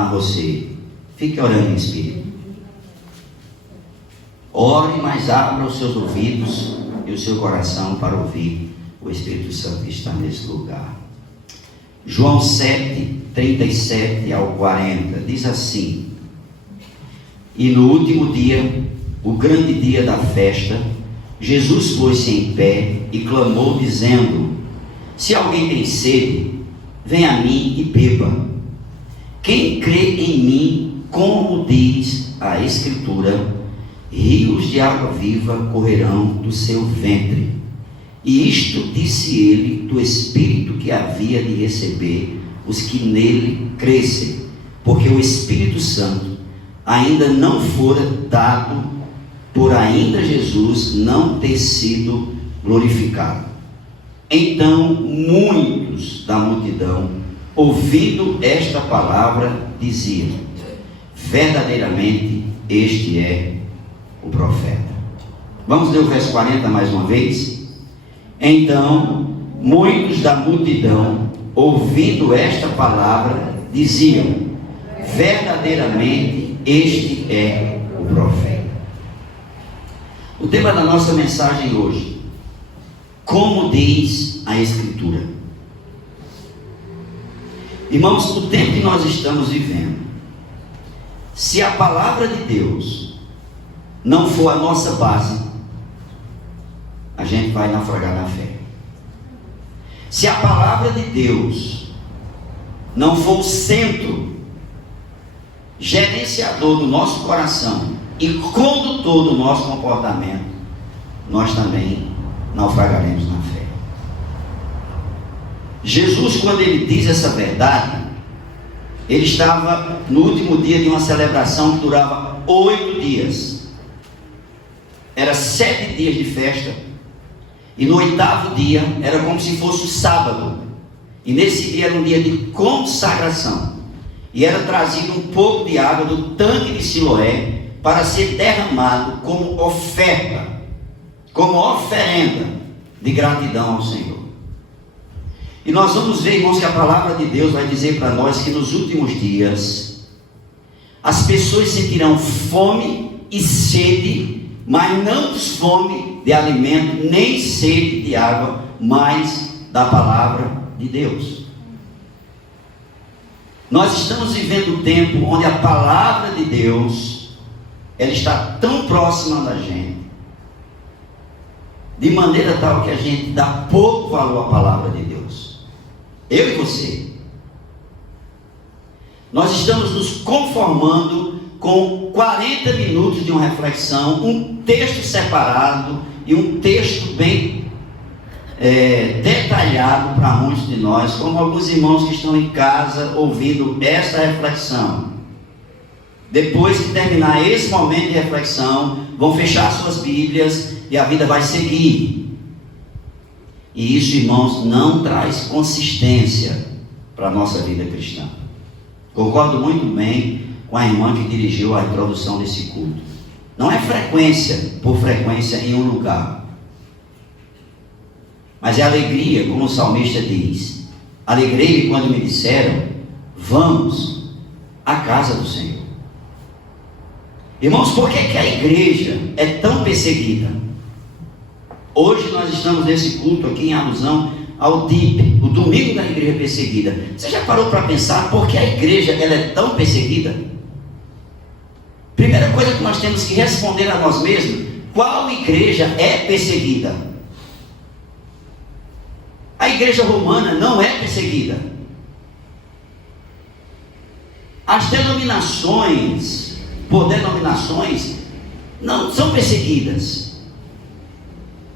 animar você. Fique orando em espírito. Ore, mas abra os seus ouvidos e o seu coração para ouvir o Espírito Santo que está nesse lugar. João 7, 37 ao 40, diz assim: E no último dia, o grande dia da festa, Jesus pôs-se em pé e clamou, dizendo: Se alguém tem sede, venha a mim e beba. Quem crê em mim, como diz a Escritura, rios de água viva correrão do seu ventre. E isto disse ele do Espírito que havia de receber os que nele crescem, porque o Espírito Santo ainda não fora dado, por ainda Jesus não ter sido glorificado. Então muitos da multidão, ouvindo esta palavra, diziam: verdadeiramente este é o profeta. Vamos ler o verso 40 mais uma vez? Então muitos da multidão, ouvindo esta palavra, diziam: verdadeiramente este é o profeta. O tema da nossa mensagem hoje: como diz a Escritura. Irmãos, o tempo que nós estamos vivendo, se a palavra de Deus não for a nossa base, a gente vai naufragar na fé. Se a palavra de Deus não for o centro, gerenciador do nosso coração e condutor do nosso comportamento, nós também naufragaremos na fé. Jesus, quando ele diz essa verdade, ele estava no último dia de uma celebração que durava 8 dias. Era 7 dias de festa, e no 8º dia era como se fosse o sábado, e nesse dia era um dia de consagração, e era trazido um pouco de água do tanque de Siloé para ser derramado como oferta, como oferenda de gratidão ao Senhor. E nós vamos ver, irmãos, que a palavra de Deus vai dizer para nós que nos últimos dias as pessoas sentirão fome e sede, mas não fome de alimento, nem sede de água, mas da palavra de Deus. Nós estamos vivendo um tempo onde a palavra de Deus, ela está tão próxima da gente, de maneira tal que a gente dá pouco valor à palavra de Deus. Eu e você. Nós estamos nos conformando com 40 minutos de uma reflexão, um texto separado e um texto bem detalhado para muitos de nós, como alguns irmãos que estão em casa ouvindo esta reflexão. Depois que terminar esse momento de reflexão, vão fechar suas Bíblias e a vida vai seguir. E isso, irmãos, não traz consistência para a nossa vida cristã. Concordo muito bem com a irmã que dirigiu a introdução desse culto. Não é frequência por frequência em um lugar, mas é alegria, como o salmista diz: alegrei-me quando me disseram, vamos à casa do Senhor. Irmãos, por que a igreja é tão perseguida? Hoje nós estamos nesse culto aqui em alusão ao DIP, o domingo da igreja perseguida. Você já parou para pensar por que a igreja ela é tão perseguida? Primeira coisa que nós temos que responder a nós mesmos: qual igreja é perseguida? A igreja romana não é perseguida. As denominações, por denominações, não são perseguidas.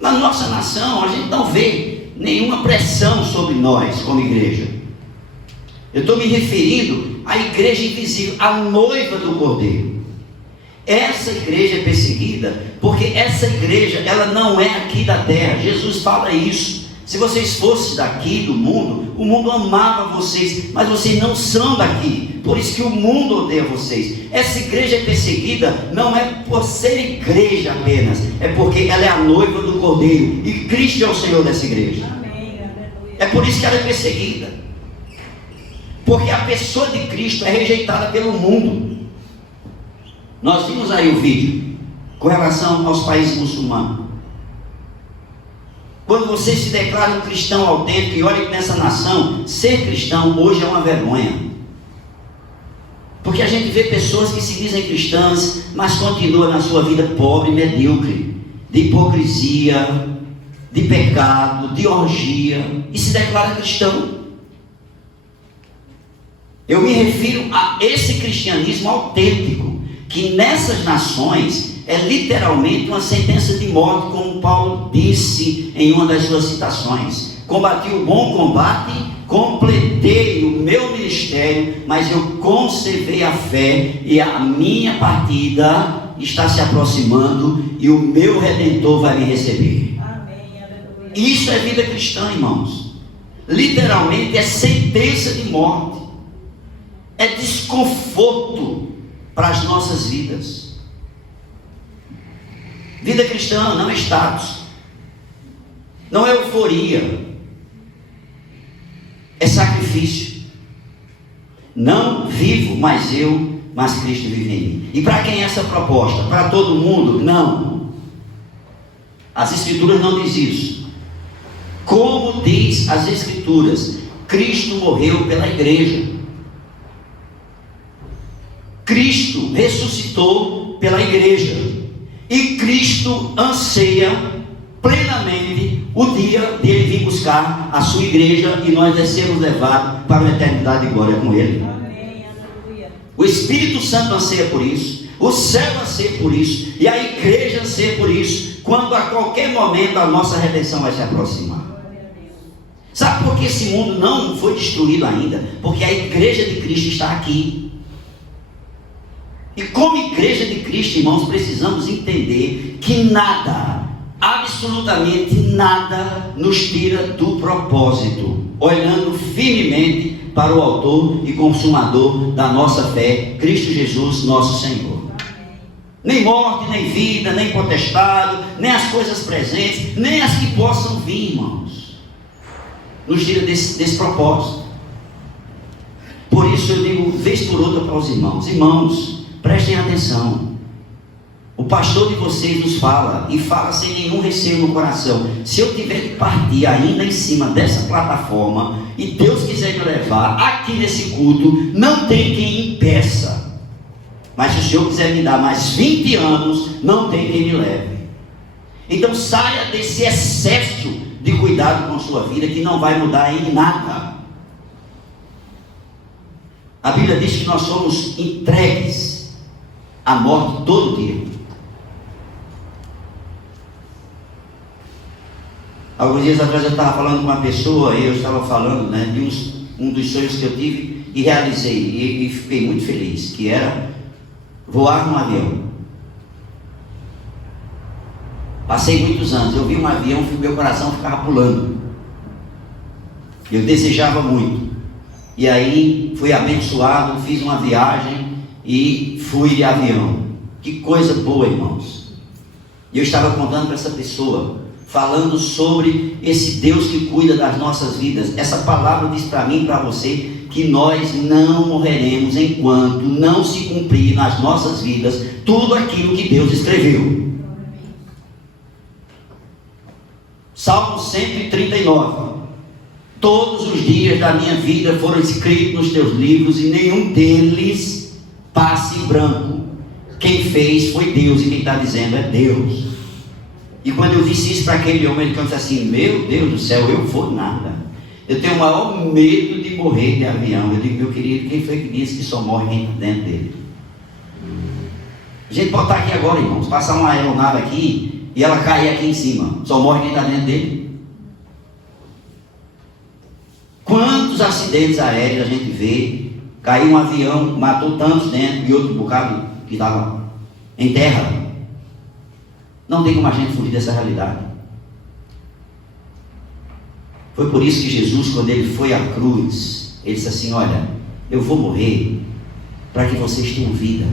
Na nossa nação, a gente não vê nenhuma pressão sobre nós como igreja. Eu estou me referindo à igreja invisível, à noiva do Cordeiro. Essa igreja é perseguida porque essa igreja, ela não é aqui da terra. Jesus fala isso: se vocês fossem daqui do mundo, o mundo amava vocês, mas vocês não são daqui, por isso que o mundo odeia vocês. Essa igreja é perseguida não é por ser igreja apenas, é porque ela é a noiva do Cordeiro, e Cristo é o Senhor dessa igreja. Amém, aleluia. É por isso que ela é perseguida. Porque a pessoa de Cristo é rejeitada pelo mundo. Nós vimos aí o vídeo com relação aos países muçulmanos. Quando você se declara um cristão autêntico, e olha que nessa nação, ser cristão hoje é uma vergonha. Porque a gente vê pessoas que se dizem cristãs, mas continuam na sua vida pobre e medíocre, de hipocrisia, de pecado, de orgia, e se declara cristão. Eu me refiro a esse cristianismo autêntico, que nessas nações é literalmente uma sentença de morte, como Paulo disse em uma das suas citações: combati o bom combate, completei o meu ministério, mas eu conservei a fé, e a minha partida está se aproximando, e o meu Redentor vai me receber. Amém, aleluia. Isso é vida cristã, irmãos. Literalmente é sentença de morte, é desconforto para as nossas vidas. Vida cristã não é status, não é euforia, é sacrifício. Não vivo mais eu, mas Cristo vive em mim. E para quem é essa proposta? Para todo mundo? Não. As Escrituras não dizem isso. Como diz as Escrituras, Cristo morreu pela igreja. Cristo ressuscitou pela igreja. E Cristo anseia plenamente o dia de Ele vir buscar a sua igreja e nós sermos levados para uma eternidade de glória com Ele. Amém. O Espírito Santo anseia por isso, o céu anseia por isso, e a igreja anseia por isso, quando a qualquer momento a nossa redenção vai se aproximar. Sabe por que esse mundo não foi destruído ainda? Porque a igreja de Cristo está aqui. E como igreja de Cristo, irmãos, precisamos entender que nada, absolutamente nada, nos tira do propósito, olhando firmemente para o autor e consumador da nossa fé, Cristo Jesus, nosso Senhor. Nem morte, nem vida, nem potestade, nem as coisas presentes, nem as que possam vir, irmãos, nos tira desse propósito. Por isso eu digo, vez por outra para os irmãos: irmãos, prestem atenção. O pastor de vocês nos fala, e fala sem nenhum receio no coração. Se eu tiver que partir ainda em cima dessa plataforma, e Deus quiser me levar aqui nesse culto, não tem quem impeça. Mas se o Senhor quiser me dar mais 20 anos, não tem quem me leve. Então saia desse excesso de cuidado com a sua vida, que não vai mudar em nada. A Bíblia diz que nós somos entregues à morte todo dia. Alguns dias atrás eu estava falando com uma pessoa, e eu estava falando, de um dos sonhos que eu tive e realizei, e fiquei muito feliz, que era voar num avião. Passei muitos anos, eu vi um avião, meu coração ficava pulando. Eu desejava muito. E aí fui abençoado, fiz uma viagem e fui de avião. Que coisa boa, irmãos. E eu estava contando para essa pessoa, falando sobre esse Deus que cuida das nossas vidas. Essa palavra diz para mim e para você que nós não morreremos enquanto não se cumprir nas nossas vidas tudo aquilo que Deus escreveu. Salmo 139. Todos os dias da minha vida foram escritos nos teus livros, e nenhum deles passa em branco. Quem fez foi Deus, e quem está dizendo é Deus. E quando eu disse isso para aquele homem, ele disse assim: meu Deus do céu, eu vou nada. Eu tenho o maior medo de morrer de avião. Eu digo: meu querido, quem foi que disse que só morre quem está dentro dele? A gente pode estar aqui agora, irmãos, passar uma aeronave aqui e ela cair aqui em cima. Só morre quem está dentro dele. Quantos acidentes aéreos a gente vê? Caiu um avião, matou tantos dentro, e outro bocado que estava em terra. Não tem como a gente fugir dessa realidade. Foi por isso que Jesus, quando ele foi à cruz, ele disse assim: olha, eu vou morrer para que vocês tenham vida.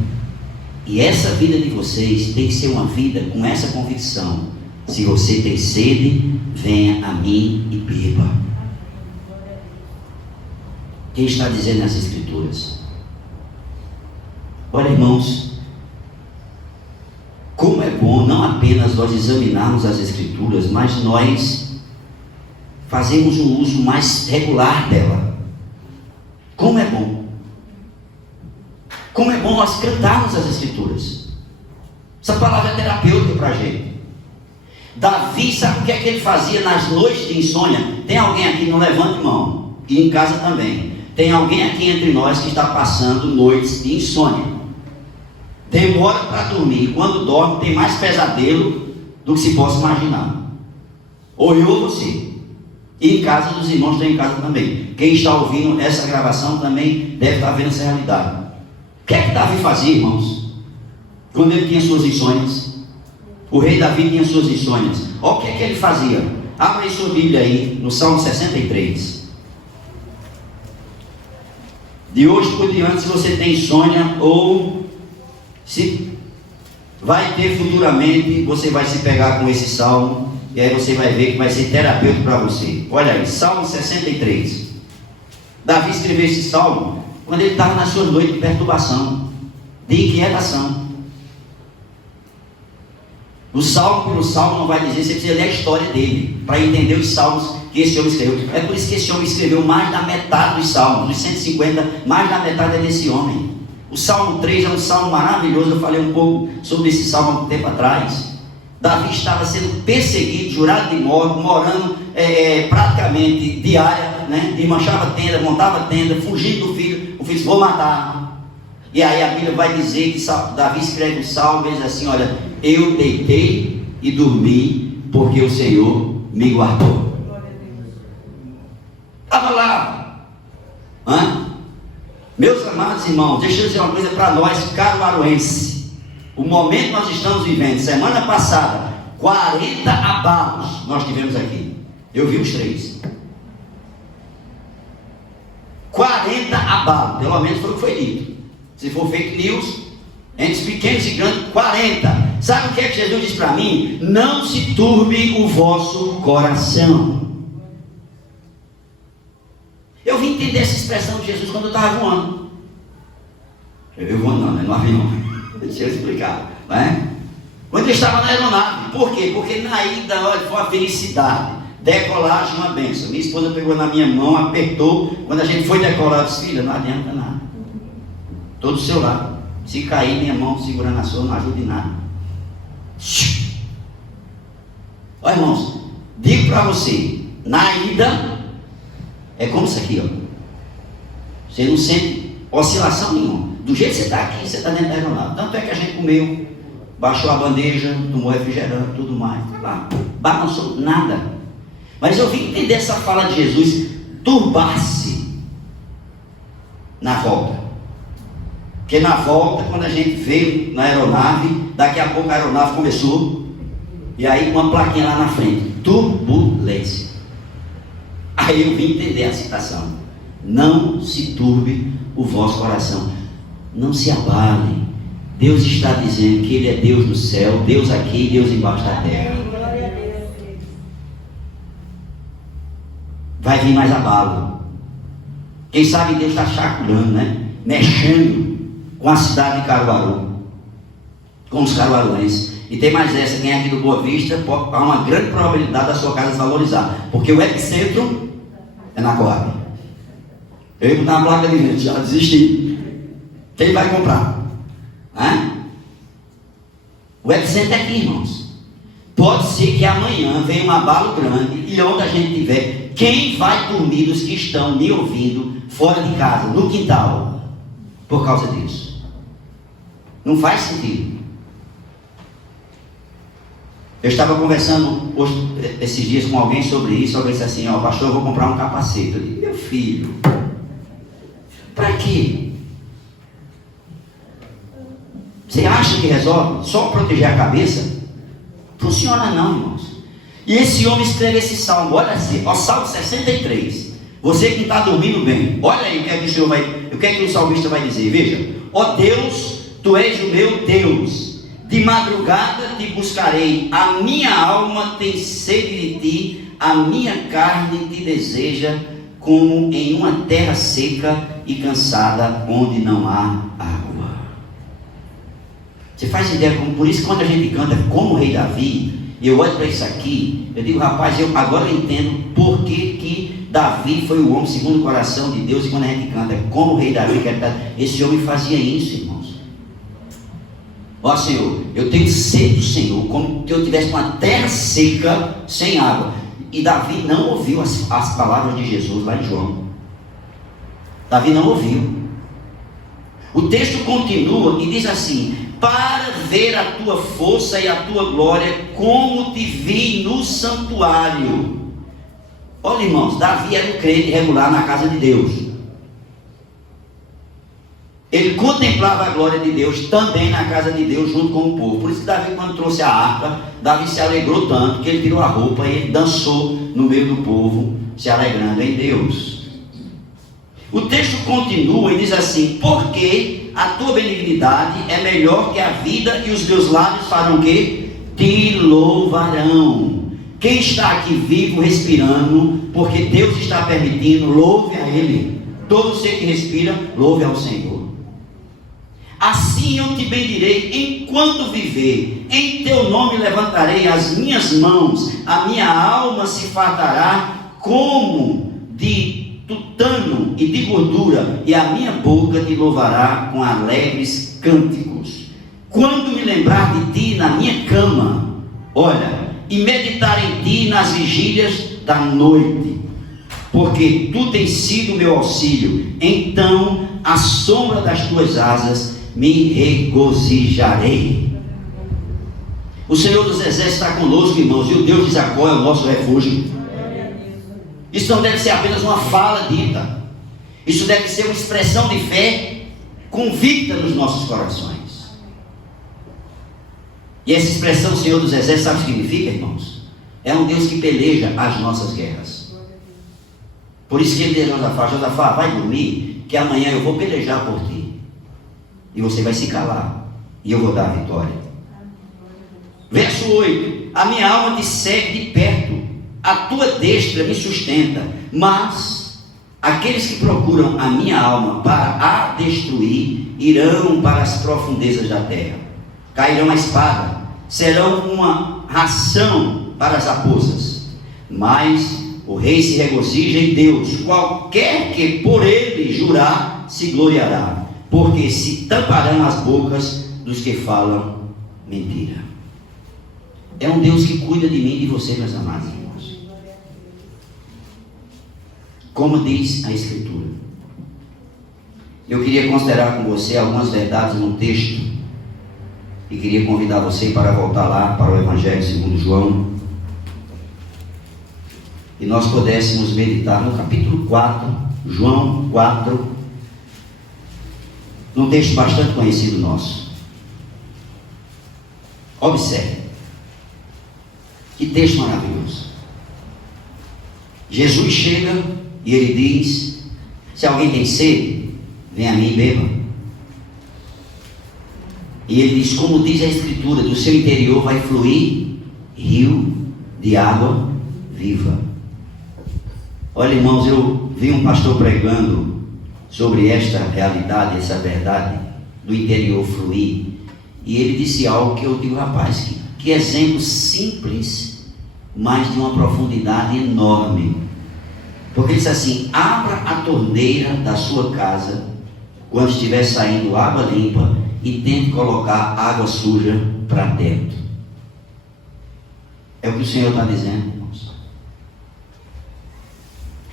E essa vida de vocês tem que ser uma vida com essa convicção: se você tem sede, venha a mim e beba. Quem está dizendo nas Escrituras? Olha, irmãos, como é bom não apenas nós examinarmos as Escrituras, mas nós fazemos um uso mais regular dela. Como é bom. Como é bom nós cantarmos as Escrituras. Essa palavra é terapêutica para a gente. Davi, sabe o que é que ele fazia nas noites de insônia? Tem alguém aqui, não levante mão, e em casa também. Tem alguém aqui entre nós que está passando noites de insônia. Demora para dormir. Quando dorme tem mais pesadelo do que se possa imaginar. Ou eu ou você. E em casa dos irmãos estão em casa também. Quem está ouvindo essa gravação também deve estar vendo essa realidade. O que é que Davi fazia, irmãos? Quando ele tinha suas insônias. O rei Davi tinha suas insônias. Olha o que é que ele fazia. Abra aí sua Bíblia aí, no Salmo 63. De hoje por diante, se você tem insônia ou se vai ter futuramente, você vai se pegar com esse salmo e aí você vai ver que vai ser terapêutico para você. Olha aí, Salmo 63. Davi escreveu esse salmo quando ele estava na sua noite de perturbação, de inquietação. O salmo pelo salmo não vai dizer, você precisa ler a história dele para entender os salmos que esse homem escreveu. É por isso que esse homem escreveu mais da metade dos salmos, dos 150, mais da metade é desse homem. O Salmo 3 é um salmo maravilhoso. Eu falei um pouco sobre esse salmo há um tempo atrás. Davi estava sendo perseguido, jurado de morte, morando praticamente diária, né? Desmanchava tenda, montava tenda, fugindo do filho. O filho disse, vou matar. E aí a Bíblia vai dizer que Davi escreve o salmo e diz assim, olha, eu deitei e dormi porque o Senhor me guardou. Estava lá. Meus amados irmãos, deixa eu dizer uma coisa para nós, caruaruense. O momento que nós estamos vivendo, semana passada, 40 abalos nós tivemos aqui. Eu vi os 3. 40 abalos, pelo menos foi o que foi dito. Se for fake news, entre os pequenos e grandes, 40. Sabe o que é que Jesus diz para mim? Não se turbe o vosso coração. Eu vim entender essa expressão de Jesus quando eu estava voando. Eu voando não, né? No avião. Deixa eu explicar. Né? Quando eu estava na aeronave. Por quê? Porque na ida, olha, foi uma felicidade. Decolagem, uma bênção. Minha esposa pegou na minha mão, apertou. Quando a gente foi decolar, eu disse, filha, não adianta nada. Todo do seu lado. Se cair, minha mão segurando a sua, não ajuda em nada. Olha, irmãos, digo para você, na ida, é como isso aqui, ó. Você não sente oscilação nenhuma. Do jeito que você está aqui, você está dentro da aeronave. Tanto é que a gente comeu, baixou a bandeja, tomou refrigerante, tudo mais. Lá, balançou, nada. Mas eu vim entender essa fala de Jesus, turbar-se na volta. Porque na volta, quando a gente veio na aeronave, daqui a pouco a aeronave começou, e aí uma plaquinha lá na frente, turbulência. Aí eu vim entender a citação. Não se turbe o vosso coração. Não se abale. Deus está dizendo que Ele é Deus no céu, Deus aqui, Deus embaixo da terra. Vai vir mais abalo. Quem sabe Deus está chacoalhando, né? Mexendo com a cidade de Caruaru, com os caruaruenses. E tem mais essa, quem é aqui do Boa Vista, há uma grande probabilidade da sua casa desvalorizar, porque o epicentro é na Coab. Eu ia botar uma placa de venda, já desisti. Quem vai comprar? O epicentro é aqui, irmãos. Pode ser que amanhã venha um abalo grande, e onde a gente tiver, quem vai dormir dos que estão me ouvindo fora de casa, no quintal, por causa disso? Não faz sentido. Eu estava conversando hoje, esses dias com alguém sobre isso. Alguém disse assim, ó, pastor, eu vou comprar um capacete. Eu disse, meu filho, para quê? Você acha que resolve só proteger a cabeça? Funciona não, irmãos. E esse homem escreve esse salmo, olha assim, ó, Salmo 63. Você que está dormindo bem, olha aí o que é que o Senhor vai, o que é que o salmista vai dizer, veja. Ó Deus, Tu és o meu Deus, de madrugada te buscarei, a minha alma tem sede de ti, a minha carne te deseja, como em uma terra seca e cansada, onde não há água. Você faz ideia como, por isso quando a gente canta como o rei Davi, eu olho para isso aqui, eu digo, rapaz, agora eu entendo por que Davi foi o homem segundo o coração de Deus. E quando a gente canta como o rei Davi, esse homem fazia isso, irmãos. Ó Senhor, eu tenho sede do Senhor, como que eu tivesse uma terra seca, sem água. E Davi não ouviu as palavras de Jesus lá em João. Davi não ouviu. O texto continua e diz assim: para ver a tua força e a tua glória, como te vi no santuário. Olha, irmãos, Davi era um crente regular na casa de Deus. Ele contemplava a glória de Deus também na casa de Deus, junto com o povo. Por isso que Davi, quando trouxe a harpa, Davi se alegrou tanto que ele tirou a roupa e ele dançou no meio do povo, se alegrando em Deus. O texto continua e diz assim: porque a tua benignidade é melhor que a vida, e os meus lábios farão o quê? Te louvarão. Quem está aqui vivo, respirando, porque Deus está permitindo, louve a Ele. Todo ser que respira, louve ao Senhor. Assim eu te bendirei enquanto viver, em teu nome levantarei as minhas mãos, a minha alma se fartará como de tutano e de gordura, e a minha boca te louvará com alegres cânticos. Quando me lembrar de ti na minha cama, olha, e meditar em ti nas vigílias da noite, porque tu tens sido meu auxílio, então à sombra das tuas asas me regozijarei. O Senhor dos Exércitos está conosco, irmãos, e o Deus de Jacó é o nosso refúgio. Isso não deve ser apenas uma fala dita, isso deve ser uma expressão de fé convicta nos nossos corações. E essa expressão Senhor dos Exércitos, sabe o que significa, irmãos? É um Deus que peleja as nossas guerras. Por isso que ele diz a Josafá: Josafá, vai dormir, que amanhã eu vou pelejar por ti. E você vai se calar, e eu vou dar a vitória. Verso 8: a minha alma te segue de perto, a tua destra me sustenta. Mas aqueles que procuram a minha alma para a destruir, irão para as profundezas da terra. Cairão a espada, serão uma ração para as raposas. Mas o rei se regozija em Deus, qualquer que por ele jurar se gloriará, porque se tamparão as bocas dos que falam mentira. É um Deus que cuida de mim e de você, meus amados irmãos. Como diz a Escritura. Eu queria considerar com você algumas verdades no texto, e queria convidar você para voltar lá para o Evangelho segundo João, e nós pudéssemos meditar no capítulo 4, João 4, num texto bastante conhecido nosso. Observe, que texto maravilhoso. Jesus chega e ele diz: se alguém tem sede, vem a mim e beba. E ele diz, como diz a Escritura, do seu interior vai fluir rio de água viva. Olha, irmãos, eu vi um pastor pregando sobre esta realidade, essa verdade do interior fluir, e ele disse algo que eu digo, rapaz, que exemplo simples, mas de uma profundidade enorme. Porque ele disse assim: abra a torneira da sua casa quando estiver saindo água limpa e tente colocar água suja para dentro. É o que o Senhor está dizendo, irmãos.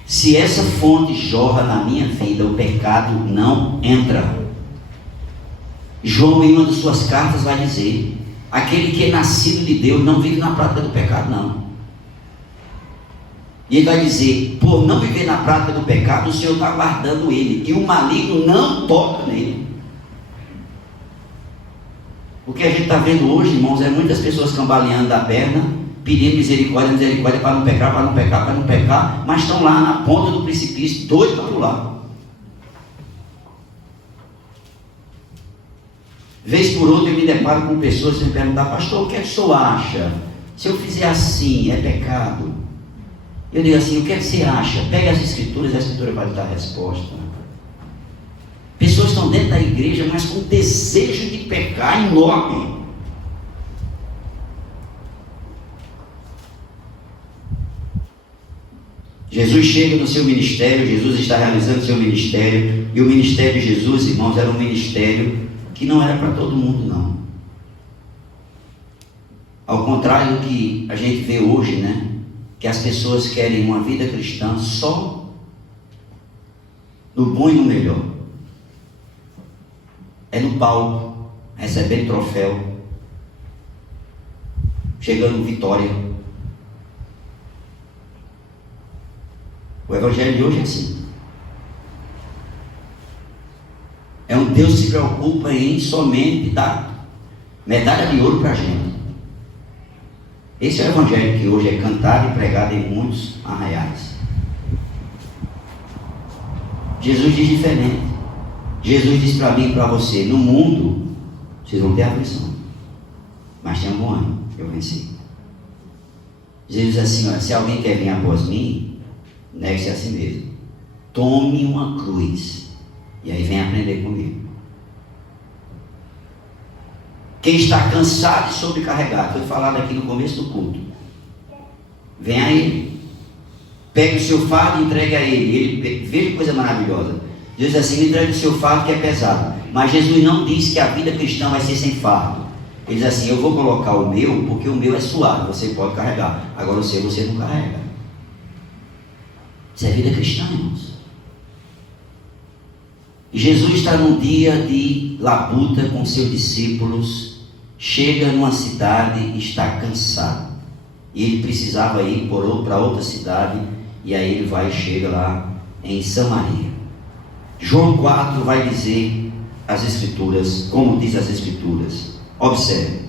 Se essa fonte jorra na minha vida, o pecado não entra. João, em uma de suas cartas, vai dizer: aquele que é nascido de Deus não vive na prática do pecado, não. E ele vai dizer: por não viver na prática do pecado, o Senhor está guardando ele, e o maligno não toca nele. O que a gente está vendo hoje, irmãos, é muitas pessoas cambaleando da perna, pedindo misericórdia, misericórdia, para não pecar, para não pecar, para não pecar, mas estão lá na ponta do precipício, doidos para pular. Vez por outra eu me deparo com pessoas que me perguntam: pastor, o que é que o senhor acha? Se eu fizer assim, é pecado? Eu digo assim, o que é que você acha? Pega as escrituras, a escritura vai lhe dar a resposta. Pessoas estão dentro da igreja, mas com desejo de pecar enorme. Jesus chega no seu ministério, Jesus está realizando o seu ministério, e o ministério de Jesus, irmãos, era um ministério que não era para todo mundo, não. Ao contrário do que a gente vê hoje, né? Que as pessoas querem uma vida cristã só no bom e no melhor. É no palco, recebendo troféu, chegando vitória. O evangelho de hoje é assim. É um Deus que se preocupa em somente dar medalha de ouro para a gente. Esse é o evangelho que hoje é cantado e pregado em muitos arraiais. Jesus diz diferente. Jesus diz para mim e para você: no mundo vocês vão ter aflição, mas tenham bom ânimo, eu venci. Jesus diz assim: olha, se alguém quer vir após mim, negue-se a si mesmo, tome uma cruz, e aí vem aprender comigo. Quem está cansado e sobrecarregado, foi falado aqui no começo do culto, vem a Ele, pegue o seu fardo e entregue a Ele. Veja que coisa maravilhosa. Deus diz assim: entregue o seu fardo que é pesado. Mas Jesus não disse que a vida cristã vai ser sem fardo. Ele diz assim: eu vou colocar o meu, porque o meu é suave, você pode carregar. Agora o seu você não carrega. Isso é vida cristã, irmãos. E Jesus está num dia de labuta com seus discípulos, chega numa cidade e está cansado. E ele precisava ir para outra cidade, e aí ele vai e chega lá em Samaria. João 4 vai dizer as Escrituras, como diz as Escrituras. Observe.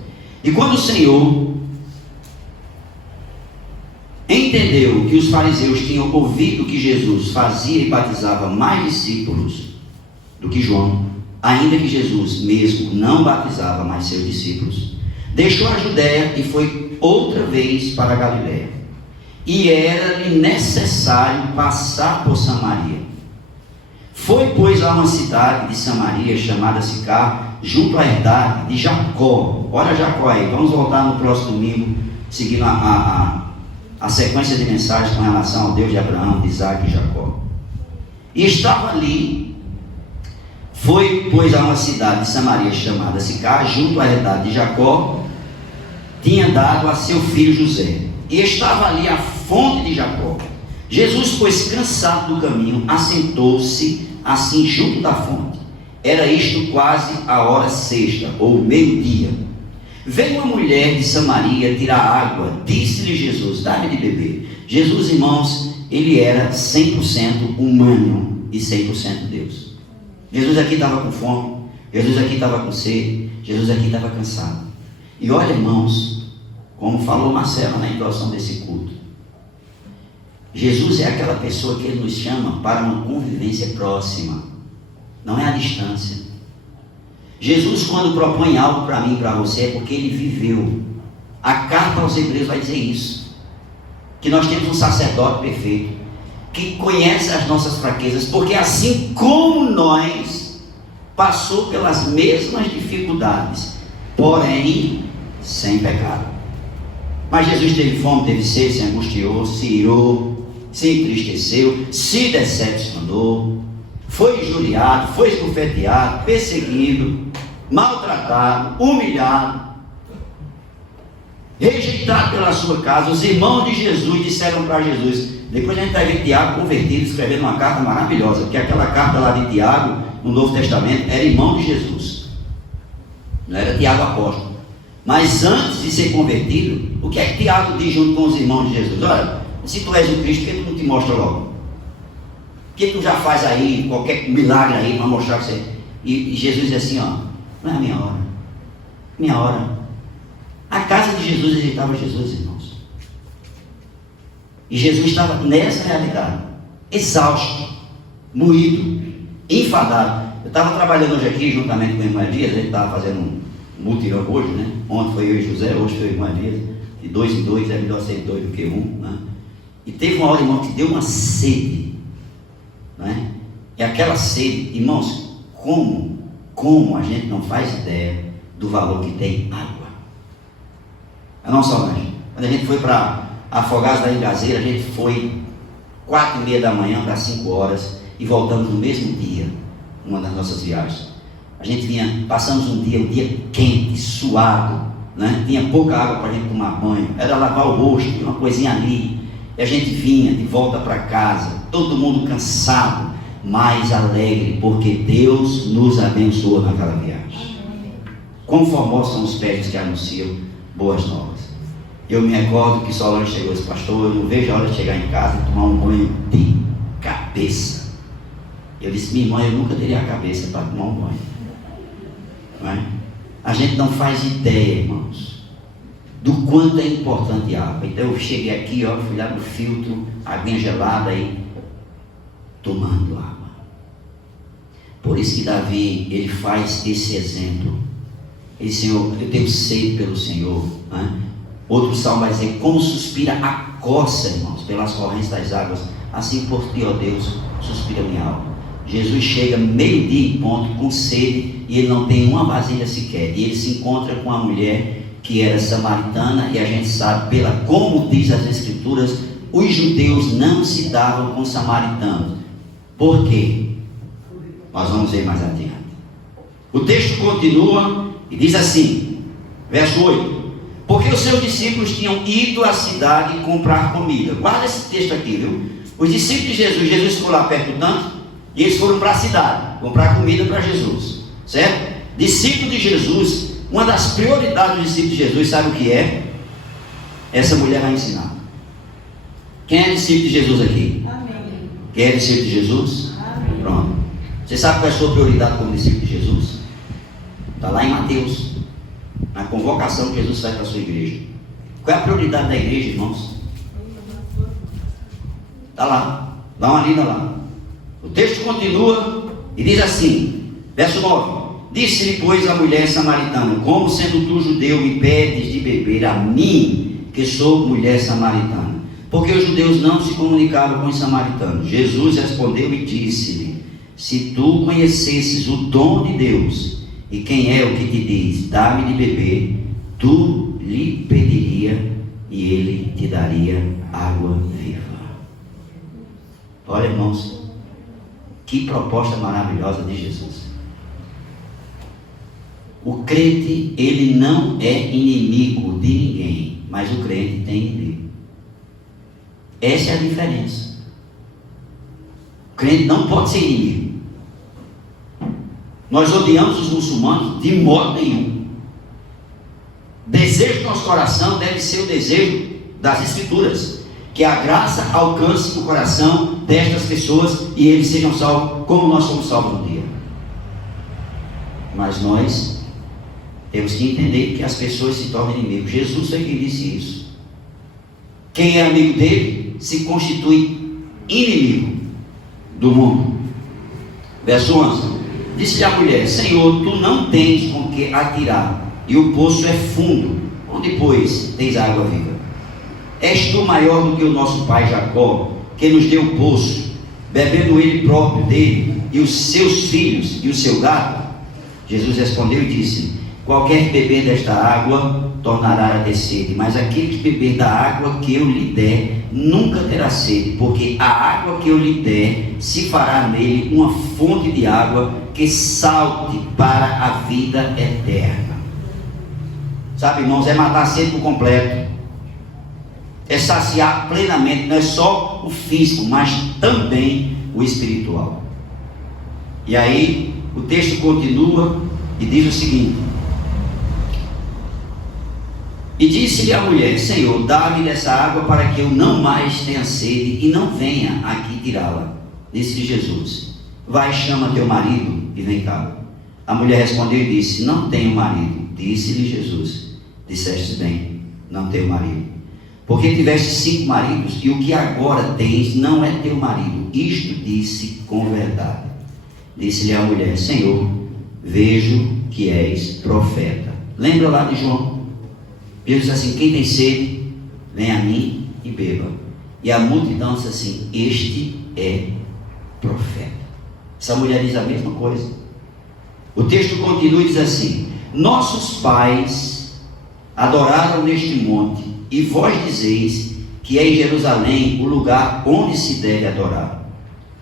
E quando o Senhor entendeu que os fariseus tinham ouvido que Jesus fazia e batizava mais discípulos do que João, ainda que Jesus mesmo não batizava mais seus discípulos, deixou a Judéia e foi outra vez para a Galiléia. E era-lhe necessário passar por Samaria. Foi, pois, a uma cidade de Samaria chamada Sicar, junto à herdade de Jacó. Olha Jacó aí, vamos voltar no próximo domingo, seguindo a sequência de mensagens com relação ao Deus de Abraão, de Isaac e Jacó. E estava ali. Foi, pois, a uma cidade de Samaria chamada Sicar, junto à herdade de Jacó, tinha dado a seu filho José. E estava ali a fonte de Jacó. Jesus, pois, cansado do caminho, assentou-se assim junto da fonte. Era isto quase a hora sexta, ou meio-dia. Veio uma mulher de Samaria tirar água. Disse-lhe Jesus: dá-me de beber. Jesus, irmãos, ele era 100% humano e 100% Deus. Jesus aqui estava com fome, Jesus aqui estava com sede, Jesus aqui estava cansado. E olha, irmãos, como falou Marcelo na introdução desse culto, Jesus é aquela pessoa que ele nos chama para uma convivência próxima, não é a distância. Jesus, quando propõe algo para mim e para você, é porque ele viveu. A carta aos Hebreus vai dizer isso, que nós temos um sacerdote perfeito, que conhece as nossas fraquezas, porque assim como nós, passou pelas mesmas dificuldades, porém sem pecado. Mas Jesus teve fome, teve sede, se angustiou, se irou, se entristeceu, se decepcionou, foi injuriado, foi esbofeteado, perseguido, maltratado, humilhado, rejeitado pela sua casa. Os irmãos de Jesus disseram para Jesus, depois a gente vai ver Tiago convertido, escrevendo uma carta maravilhosa, porque aquela carta lá de Tiago, no Novo Testamento, era irmão de Jesus, não era Tiago apóstolo. Mas antes de ser convertido, o que é que Tiago diz junto com os irmãos de Jesus? Olha, se tu és o Cristo, por que tu não te mostra logo? Por que tu já faz aí qualquer milagre aí para mostrar que você... E Jesus diz assim, ó, não é a minha hora. Minha hora. A casa de Jesus rejeitava Jesus, irmãos. E Jesus estava nessa realidade, exausto, moído, enfadado. Eu estava trabalhando hoje aqui, juntamente com a irmã Dias, a gente estava fazendo um mutirão hoje, né? Ontem foi eu e José, hoje foi a irmã Dias. De 2 em 2 é melhor ser 2 do que 1, né? E teve uma hora, irmão, que deu uma sede, né? E aquela sede, irmãos, como a gente não faz ideia do valor que tem água. Não, Solange, quando a gente foi para Afogados da Engazeira, a gente foi 4:30 da manhã para 5 horas e voltamos no mesmo dia, uma das nossas viagens. A gente passamos um dia quente, suado, né? Tinha pouca água para a gente tomar banho, era lavar o rosto, uma coisinha ali, e a gente vinha de volta para casa, todo mundo cansado, mas alegre, porque Deus nos abençoou naquela viagem. Quão formosos são os pés que anunciam boas novas. Eu me recordo que Solange chegou e disse: pastor, eu não vejo a hora de chegar em casa e tomar um banho de cabeça. Eu disse: minha irmã, eu nunca teria a cabeça para tomar um banho. Não é? A gente não faz ideia, irmãos, do quanto é importante a água. Então eu cheguei aqui, ó, fui lá no filtro, aguinha gelada aí, tomando água. Por isso que Davi, ele faz esse exemplo. Ele diz: Senhor, eu tenho sede pelo Senhor, né? Outro salmo vai dizer: como suspira a coça, irmãos, pelas correntes das águas, assim por ti, ó Deus, suspira minha alma. Jesus chega meio-dia em ponto, com sede, e ele não tem uma vasilha sequer, e ele se encontra com a mulher que era samaritana, e a gente sabe, como diz as Escrituras, os judeus não se davam com os samaritanos. Por quê? Nós vamos ver mais adiante. O texto continua e diz assim, verso 8: porque os seus discípulos tinham ido à cidade comprar comida. Guarda esse texto aqui, viu? Os discípulos de Jesus ficou lá perto do tanto, e eles foram para a cidade comprar comida para Jesus, certo? Discípulo de Jesus, uma das prioridades dos discípulos de Jesus, sabe o que é? Essa mulher vai ensinar. Quem é discípulo de Jesus aqui? Amém. Quem é discípulo de Jesus? Amém. Pronto. Você sabe qual é a sua prioridade como discípulo de Jesus? Está lá em Mateus, na convocação que Jesus faz para a sua igreja. Qual é a prioridade da igreja, irmãos? Está lá, dá uma lida lá. O texto continua e diz assim, verso 9: disse-lhe, pois, a mulher samaritana: como sendo tu judeu me pedes de beber a mim, que sou mulher samaritana? Porque os judeus não se comunicavam com os samaritanos. Jesus respondeu e disse-lhe: se tu conhecesses o dom de Deus, e quem é o que te diz, dá-me de beber, tu lhe pediria, e ele te daria água viva. Olha, irmãos, que proposta maravilhosa de Jesus. O crente, ele não é inimigo de ninguém, mas o crente tem inimigo. Essa é a diferença. O crente não pode ser inimigo. Nós odiamos os muçulmanos de modo nenhum. Desejo do nosso coração deve ser o desejo das Escrituras, que a graça alcance o coração destas pessoas e eles sejam salvos como nós somos salvos no dia. Mas nós temos que entender que as pessoas se tornam inimigos. Jesus foi quem disse isso. Quem é amigo dele se constitui inimigo do mundo. Verso 11: disse-lhe a mulher: Senhor, tu não tens com que atirar, e o poço é fundo, onde pois tens água viva? És tu maior do que o nosso pai Jacó, que nos deu o poço, bebendo ele próprio dele, e os seus filhos, e o seu gado? Jesus respondeu e disse: qualquer que beber desta água tornará a ter sede, mas aquele que beber da água que eu lhe der nunca terá sede, porque a água que eu lhe der se fará nele uma fonte de água que salte para a vida eterna. Sabe, irmãos, é matar a sede por completo, é saciar plenamente, não é só o físico, mas também o espiritual. E aí o texto continua e diz o seguinte: e disse-lhe a mulher: Senhor, dá-me dessa água para que eu não mais tenha sede e não venha aqui tirá-la. Disse-lhe Jesus: vai, chama teu marido e vem cá. A mulher respondeu e disse: não tenho marido. Disse-lhe Jesus: disseste bem, não tenho marido, porque tiveste 5 maridos, e o que agora tens não é teu marido. Isto disse com verdade. Disse-lhe a mulher: Senhor, vejo que és profeta. Lembra lá de João? Jesus disse assim: quem tem sede, vem a mim e beba. E a multidão disse assim: este é profeta. Essa mulher diz a mesma coisa. O texto continua e diz assim: nossos pais adoraram neste monte, e vós dizeis que é em Jerusalém o lugar onde se deve adorar.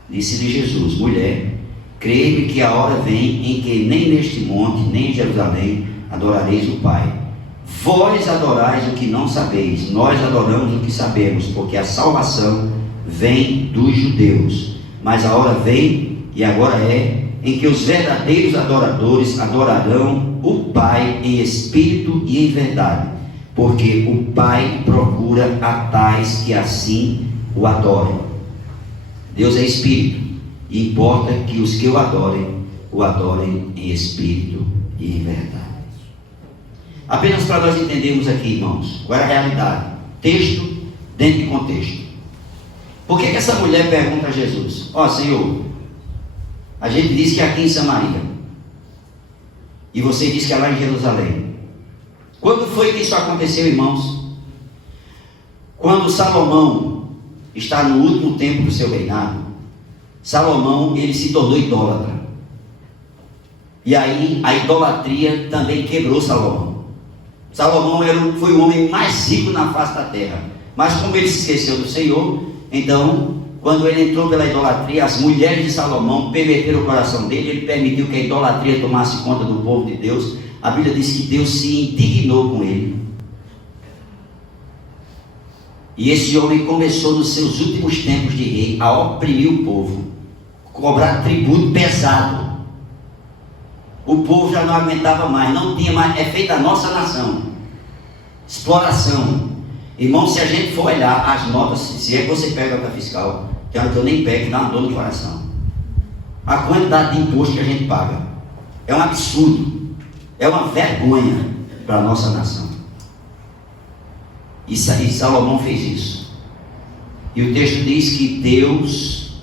Disse-lhe Jesus: mulher, crê-me que a hora vem em que nem neste monte, nem em Jerusalém adorareis o Pai. Vós adorais o que não sabeis, nós adoramos o que sabemos, porque a salvação vem dos judeus. Mas a hora vem, e agora é, em que os verdadeiros adoradores adorarão o Pai em espírito e em verdade, porque o Pai procura a tais que assim o adorem. Deus é espírito, e importa que os que o adorem em espírito e em verdade. Apenas para nós entendermos aqui, irmãos, qual é a realidade. Texto dentro de contexto. Por que essa mulher pergunta a Jesus: ó Senhor, a gente diz que é aqui em Samaria, e você diz que é lá em Jerusalém. Quando foi que isso aconteceu, irmãos? Quando Salomão está no último tempo do seu reinado, Salomão, ele se tornou idólatra. E aí a idolatria também quebrou Salomão. Salomão foi o homem mais rico na face da terra, mas como ele se esqueceu do Senhor, então, quando ele entrou pela idolatria, as mulheres de Salomão perverteram o coração dele. Ele permitiu que a idolatria tomasse conta do povo de Deus. A Bíblia diz que Deus se indignou com ele. E esse homem começou nos seus últimos tempos de rei a oprimir o povo, cobrar tributo pesado. O povo já não aguentava mais, não tinha mais, é feita a nossa nação, exploração. Irmão, se a gente for olhar as notas, se é que você pega a nota fiscal, que eu nem pego, dá uma dor no coração. A quantidade de imposto que a gente paga é um absurdo, é uma vergonha para a nossa nação. E Salomão fez isso. E o texto diz que Deus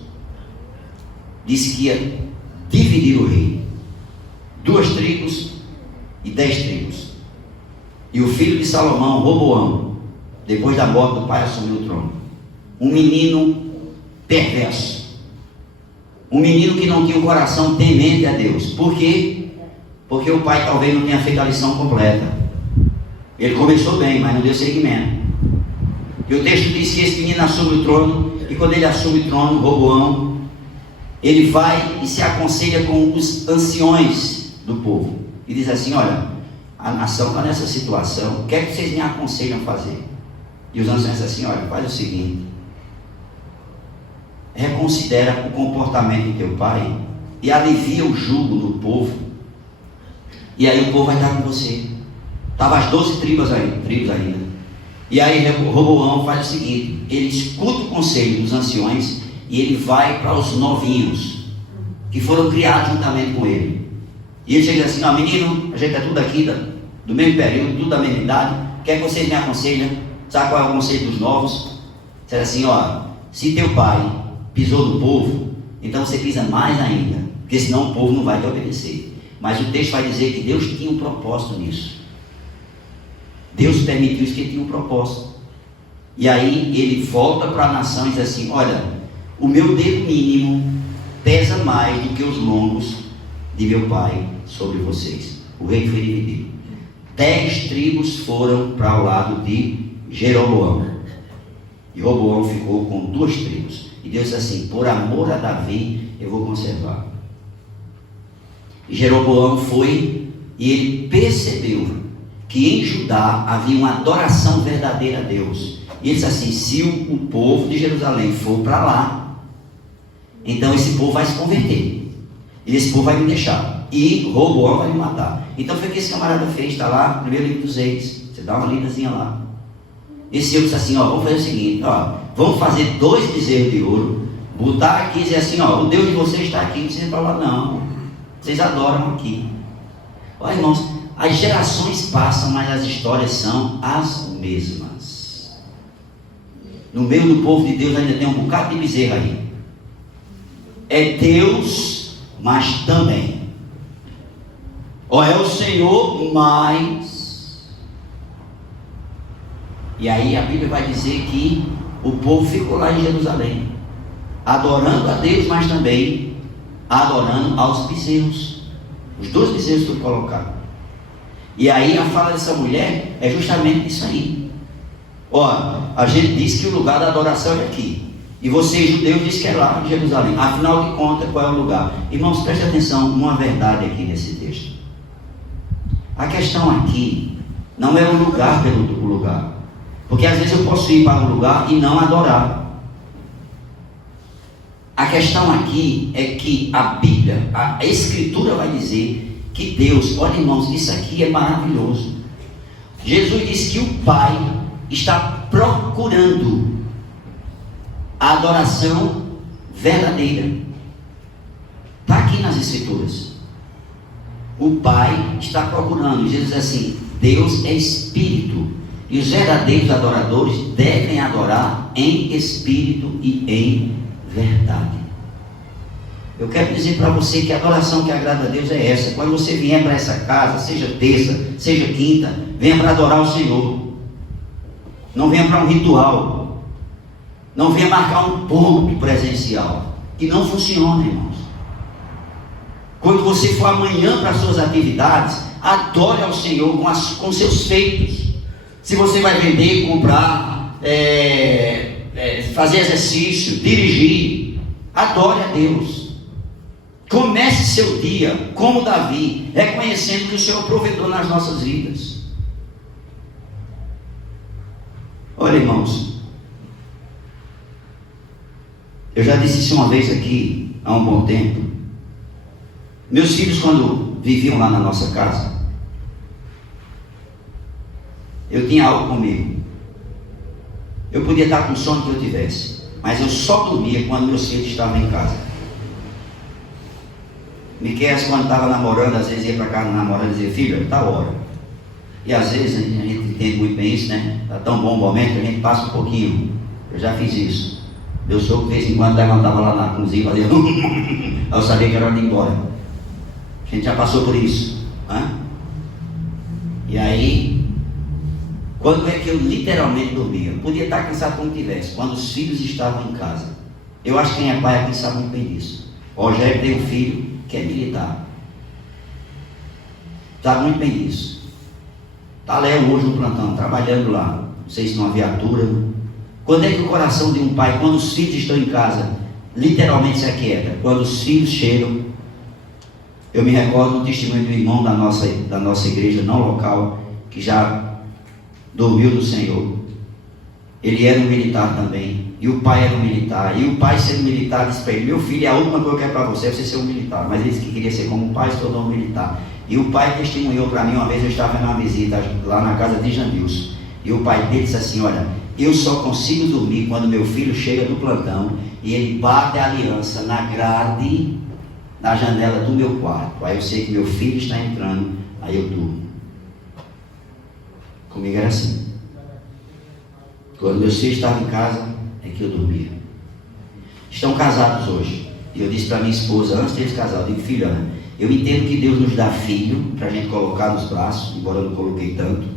disse que ia dividir o reino, 2 tribos e 10 tribos. E o filho de Salomão, Roboão, depois da morte do pai, assumiu o trono. Um menino perverso, um menino que não tinha um coração temente a Deus. Por quê? Porque o pai talvez não tenha feito a lição completa. Ele começou bem, mas não deu seguimento. E o texto diz que esse menino assume o trono, e quando ele assume o trono, Roboão, ele vai e se aconselha com os anciões do povo, e diz assim: olha, a nação está nessa situação, o que é que vocês me aconselham a fazer? E os anciões dizem assim: olha, faz o seguinte, reconsidera o comportamento do teu pai e alivia o jugo do povo, e aí o povo vai estar com você. Estava as 12 tribos ainda. E aí Roboão faz o seguinte: ele escuta o conselho dos anciões e ele vai para os novinhos que foram criados juntamente com ele. E ele chega assim: ó, menino, a gente é tudo aqui do mesmo período, tudo da mesma idade, o que é que vocês me aconselham? Sabe qual é o conselho dos novos? Diz assim: ó, se teu pai pisou no povo, então você pisa mais ainda, porque senão o povo não vai te obedecer. Mas o texto vai dizer que Deus tinha um propósito nisso. Deus permitiu isso, que ele tinha um propósito. E aí ele volta para a nação e diz assim: olha, o meu dedo mínimo pesa mais do que os lombos de meu pai sobre vocês. O rei foi dividido. 10 tribos foram para o lado de Jeroboão, e Roboão ficou com 2 tribos. E Deus disse assim: por amor a Davi eu vou conservar. E Jeroboão foi, e ele percebeu que em Judá havia uma adoração verdadeira a Deus. E ele disse assim: se o povo de Jerusalém for para lá, então esse povo vai se converter, e esse povo vai me deixar, e Roboão vai me matar. Então foi o que esse camarada fez. Está lá, primeiro livro dos Reis, você dá uma lidazinha lá. Esse eu disse assim: ó, vamos fazer o seguinte, ó, vamos fazer 2 bezerros de ouro, botar aqui e dizer assim: ó, o Deus de vocês está aqui. Não precisa falar não, vocês adoram aqui. Olha, irmãos, as gerações passam, mas as histórias são as mesmas. No meio do povo de Deus ainda tem um bocado de bezerro aí. É Deus, mas também. Ou é o Senhor, mas... E aí a Bíblia vai dizer que o povo ficou lá em Jerusalém, adorando a Deus, mas também adorando aos bezerros. Os 2 bezerros foram colocados. E aí a fala dessa mulher é justamente isso aí. Ó, a gente diz que o lugar da adoração é aqui, e vocês judeus dizem que é lá em Jerusalém. Afinal de contas, qual é o lugar? Irmãos, preste atenção numa verdade aqui nesse texto. A questão aqui não é o lugar pelo lugar, porque às vezes eu posso ir para um lugar e não adorar. A questão aqui é que a Bíblia, a Escritura vai dizer que Deus, olha irmãos, isso aqui é maravilhoso. Jesus disse que o Pai está procurando a adoração verdadeira. Está aqui nas Escrituras. O Pai está procurando. Jesus diz assim: Deus é Espírito, e os verdadeiros adoradores devem adorar em Espírito e em verdade. Eu quero dizer para você que a adoração que agrada a Deus é essa. Quando você vier para essa casa, seja terça, seja quinta, venha para adorar o Senhor. Não venha para um ritual. Não venha marcar um ponto presencial, que não funciona, irmãos. Quando você for amanhã para as suas atividades, adore ao Senhor com seus feitos. Se você vai vender, comprar, fazer exercício, dirigir, adore a Deus. Comece seu dia como Davi, reconhecendo que o Senhor é o provedor nas nossas vidas. Olha, irmãos, eu já disse isso uma vez aqui há um bom tempo. Meus filhos, quando viviam lá na nossa casa, eu tinha algo comigo. Eu podia estar com sono que eu tivesse, mas eu só dormia quando meus filhos estavam em casa. Miqueias, quando estava namorando, às vezes ia para casa namorando e dizia: filho, está a hora. E às vezes a gente entende muito bem isso, né? Está tão bom o momento que a gente passa um pouquinho. Eu já fiz isso. Meu sogro, de vez em quando, levantava lá na cozinha e fazia aí eu sabia que era hora de ir embora. A gente já passou por isso, né? E aí, quando é que eu literalmente dormia? Eu podia estar cansado como tivesse, quando os filhos estavam em casa. Eu acho que quem é pai aqui sabe muito bem disso. O Rogério tem um filho que é militar, sabe muito bem disso. Está Léo hoje no plantão, trabalhando lá, não sei se numa viatura. Quando é que o coração de um pai, quando os filhos estão em casa, literalmente se aquieta? Quando os filhos chegam. Eu me recordo do testemunho do irmão da nossa igreja não local, que já dormiu no Senhor. Ele era um militar também, e o pai era um militar, e o pai sendo militar disse para ele: meu filho, a última coisa que eu quero para você é você ser um militar. Mas ele disse que queria ser como um pai, se tornou um militar. E o pai testemunhou para mim, uma vez eu estava numa visita lá na casa de Janilson, e o pai dele disse assim: olha, eu só consigo dormir quando meu filho chega do plantão e ele bate a aliança na grade, na janela do meu quarto. Aí eu sei que meu filho está entrando, aí eu durmo. Comigo era assim. Quando meus filhos estavam em casa, é que eu dormia. Estão casados hoje. E eu disse para minha esposa, antes deles casar, eu digo: filha, Ana, eu entendo que Deus nos dá filho para a gente colocar nos braços, embora eu não coloquei tanto.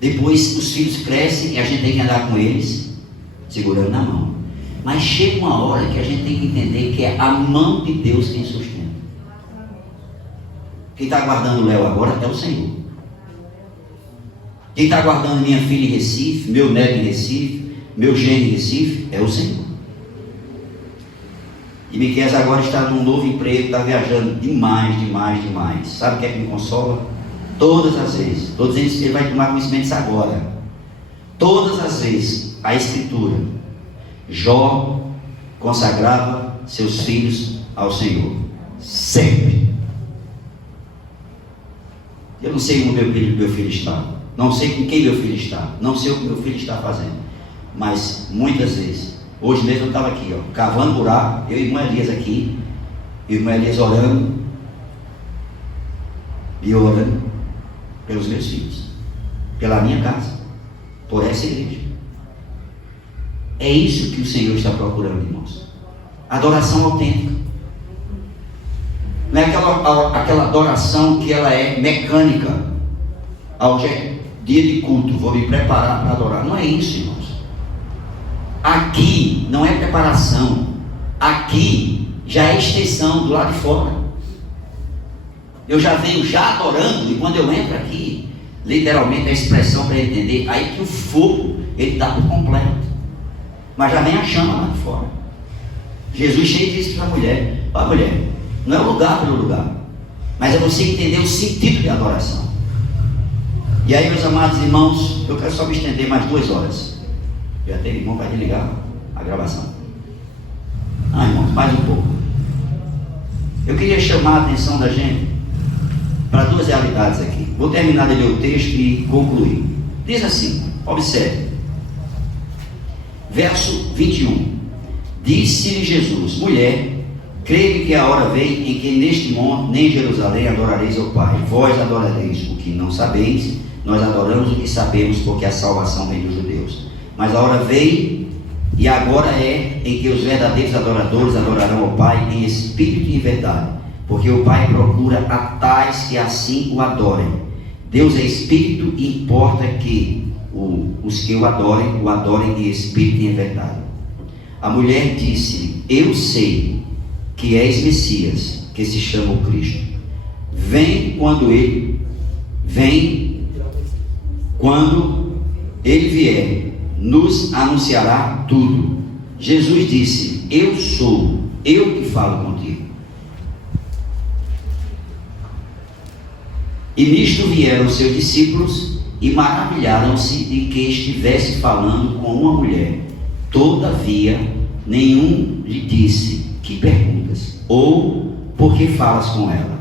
Depois os filhos crescem e a gente tem que andar com eles, segurando na mão. Mas chega uma hora que a gente tem que entender que é a mão de Deus quem sustenta. Quem está guardando o Léo agora é o Senhor. Quem está guardando minha filha em Recife, meu neto em Recife, meu genro em Recife, é o Senhor. E Miqueias agora está num novo emprego, está viajando demais. Sabe o que é que me consola? Todas as vezes, estou dizendo que ele vai tomar conhecimento disso agora. Todas as vezes, a Escritura, Jó consagrava seus filhos ao Senhor. Sempre. Eu não sei onde meu filho está. Não sei com quem meu filho está. Não sei o que meu filho está fazendo. Mas muitas vezes. Hoje mesmo eu estava aqui, cavando buraco. Eu e o irmão Elias aqui. E o irmão Elias orando. E orando pelos meus filhos. Pela minha casa. Por essa igreja. É isso que o Senhor está procurando, irmãos. Adoração autêntica. Não é aquela adoração que ela é mecânica. Hoje é dia de culto, vou me preparar para adorar. Não é isso, irmãos. Aqui não é preparação, aqui já é extensão do lado de fora. Eu já venho já adorando, e quando eu entro aqui, literalmente a expressão para entender, aí que o fogo ele está por completo, mas já vem a chama lá de fora. Jesus chega e disse para a mulher: ó mulher, não é o lugar pelo lugar, mas é você entender o sentido de adoração. E aí, meus amados irmãos, eu quero só me estender mais 2 horas. Já teve irmão para desligar a gravação? Irmãos, mais um pouco. Eu queria chamar a atenção da gente para 2 realidades aqui. Vou terminar de ler o texto e concluir. Diz assim, observe. Verso 21. Disse-lhe Jesus: mulher, creio que a hora vem em que neste monte, nem em Jerusalém, adorareis ao Pai. Vós adorareis o que não sabeis, nós adoramos o que sabemos, porque a salvação vem dos judeus. Mas a hora veio, e agora é, em que os verdadeiros adoradores adorarão ao Pai em espírito e em verdade, porque o Pai procura a tais que assim o adorem. Deus é espírito e importa que os que o adorem em espírito e em verdade. A mulher disse-lhe: eu sei que és Messias, que se chama o Cristo. Vem quando ele vier, nos anunciará tudo. Jesus disse: eu sou, eu que falo contigo. E nisto vieram seus discípulos e maravilharam-se de que estivesse falando com uma mulher. Todavia, nenhum lhe disse: que perguntas? Ou por que falas com ela?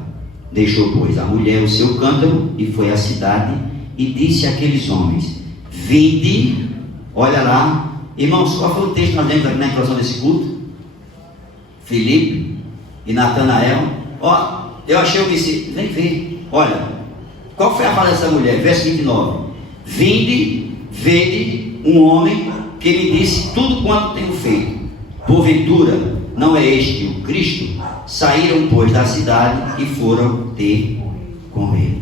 Deixou, pois, a mulher o seu cântaro e foi à cidade e disse àqueles homens: vinde. Olha lá, irmãos, qual foi o texto que nós lemos na introdução desse culto? Filipe e Natanael. Ó, eu achei o que vem ver. Olha, qual foi a fala dessa mulher? Verso 29. Vinde, vede um homem que me disse tudo quanto tenho feito. Porventura, não é este o Cristo? Saíram, pois, da cidade e foram ter com ele.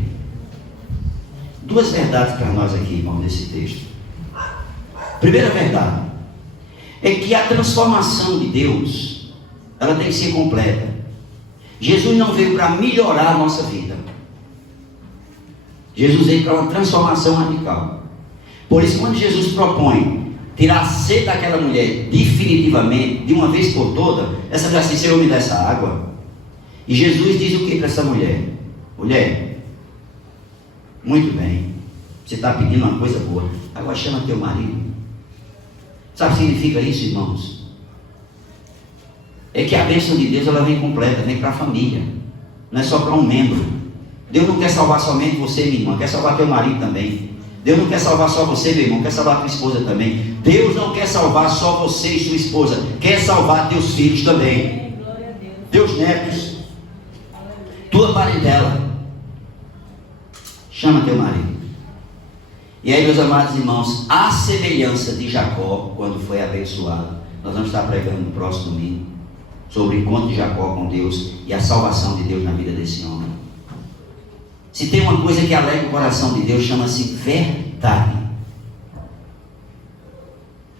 2 verdades para nós aqui, irmão, nesse texto. Primeira verdade é que a transformação de Deus, ela tem que ser completa. Jesus não veio para melhorar a nossa vida. Jesus veio para uma transformação radical. Por isso, quando Jesus propõe tirar a sede daquela mulher definitivamente, de uma vez por toda, essa mulher assim: Senhor, me dá essa água. E Jesus diz o que para essa mulher? Mulher, muito bem, você está pedindo uma coisa boa, agora chama teu marido. Sabe o que significa isso, irmãos? É que a bênção de Deus, ela vem completa, vem para a família, não é só para um membro. Deus não quer salvar somente você, minha irmã, quer salvar teu marido também. Deus não quer salvar só você, meu irmão, quer salvar tua esposa também. Deus não quer salvar só você e sua esposa, quer salvar teus filhos também, teus netos, tua parentela. Chama teu marido. E aí, meus amados irmãos, a semelhança de Jacó, quando foi abençoado, nós vamos estar pregando no próximo domingo sobre o encontro de Jacó com Deus e a salvação de Deus na vida desse homem. Se tem uma coisa que alegra o coração de Deus, chama-se verdade.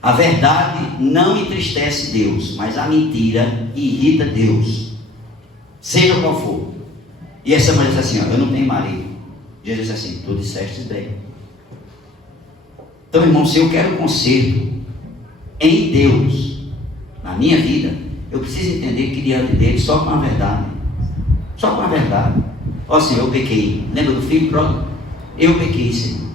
A verdade não entristece Deus, mas a mentira irrita Deus, seja qual for. E essa mulher diz assim: ó, eu não tenho marido. Jesus diz assim: tu disseste bem. Então, irmão, se eu quero conserto em Deus na minha vida, eu preciso entender que diante dele, só com a verdade, só com a verdade. Ó Senhor, eu pequei. Lembra do filho pródigo? Eu pequei, Senhor.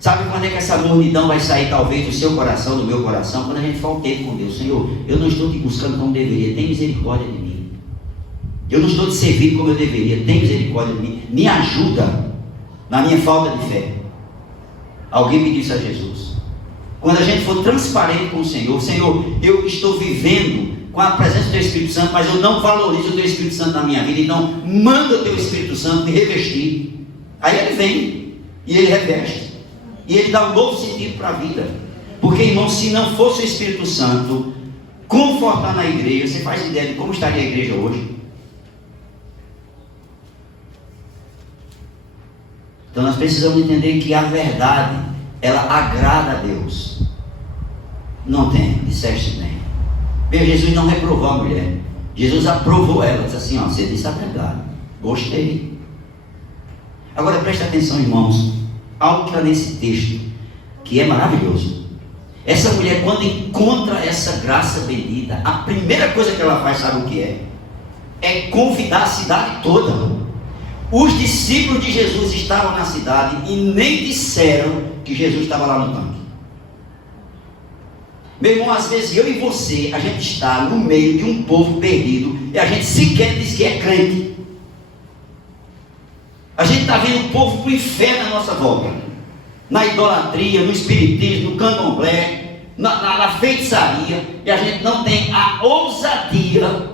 Sabe quando é que essa mornidão vai sair, talvez, do seu coração, do meu coração? Quando a gente for um tempo com Deus. Senhor, eu não estou te buscando como deveria, tem misericórdia de mim. Eu não estou te servindo como eu deveria, tem misericórdia de mim. Me ajuda na minha falta de fé. Alguém me disse a Jesus: quando a gente for transparente com o Senhor: Senhor, eu estou vivendo com a presença do Teu Espírito Santo, mas eu não valorizo o Teu Espírito Santo na minha vida, então manda o Teu Espírito Santo me revestir. Aí ele vem e ele reveste, e ele dá um novo sentido para a vida. Porque, irmão, se não fosse o Espírito Santo confortar na igreja, você faz ideia de como estaria a igreja hoje? Então nós precisamos entender que a verdade, ela agrada a Deus. Não tem, disseste bem. Meu, Jesus não reprovou a mulher. Jesus aprovou ela, disse assim, ó, você disse a verdade, gostei. Agora preste atenção, irmãos, algo que está nesse texto, que é maravilhoso. Essa mulher, quando encontra essa graça bendita, a primeira coisa que ela faz, sabe o que é? É convidar a cidade toda. Os discípulos de Jesus estavam na cidade e nem disseram que Jesus estava lá no tanque. Meu irmão, às vezes eu e você, a gente está no meio de um povo perdido e a gente sequer diz que é crente. A gente está vendo o povo para o inferno à nossa volta, na idolatria, no espiritismo, no candomblé, na feitiçaria, e a gente não tem a ousadia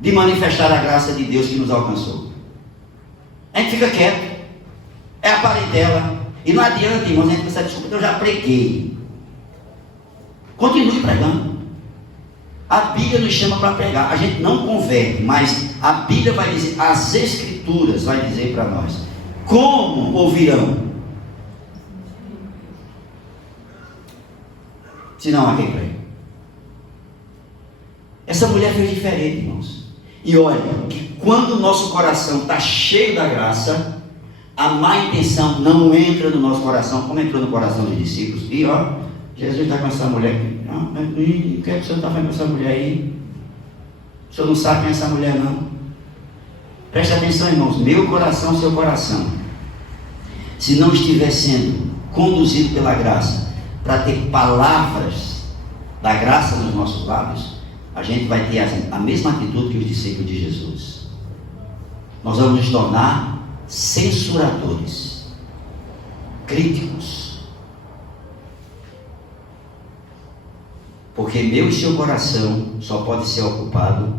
de manifestar a graça de Deus que nos alcançou. A gente fica quieto, é a parentela, e não adianta, irmãos, a gente pensa, desculpa, eu já preguei. Continue pregando. A Bíblia nos chama para pregar. A gente não converte, mas a Bíblia vai dizer, as Escrituras vai dizer para nós, como ouvirão? Se não há quem pregue. Essa mulher fez diferente, irmãos. E olha, que quando o nosso coração está cheio da graça, a má intenção não entra no nosso coração, como entrou no coração dos discípulos. E ó, Jesus está com essa mulher aqui. O que é que o senhor está fazendo com essa mulher aí? O senhor não sabe quem é essa mulher, não. Preste atenção, irmãos. Meu coração, seu coração, se não estiver sendo conduzido pela graça, para ter palavras da graça nos nossos lábios, a gente vai ter a mesma atitude que os discípulos de Jesus. Nós vamos nos tornar censuradores, críticos. Porque meu e seu coração só pode ser ocupado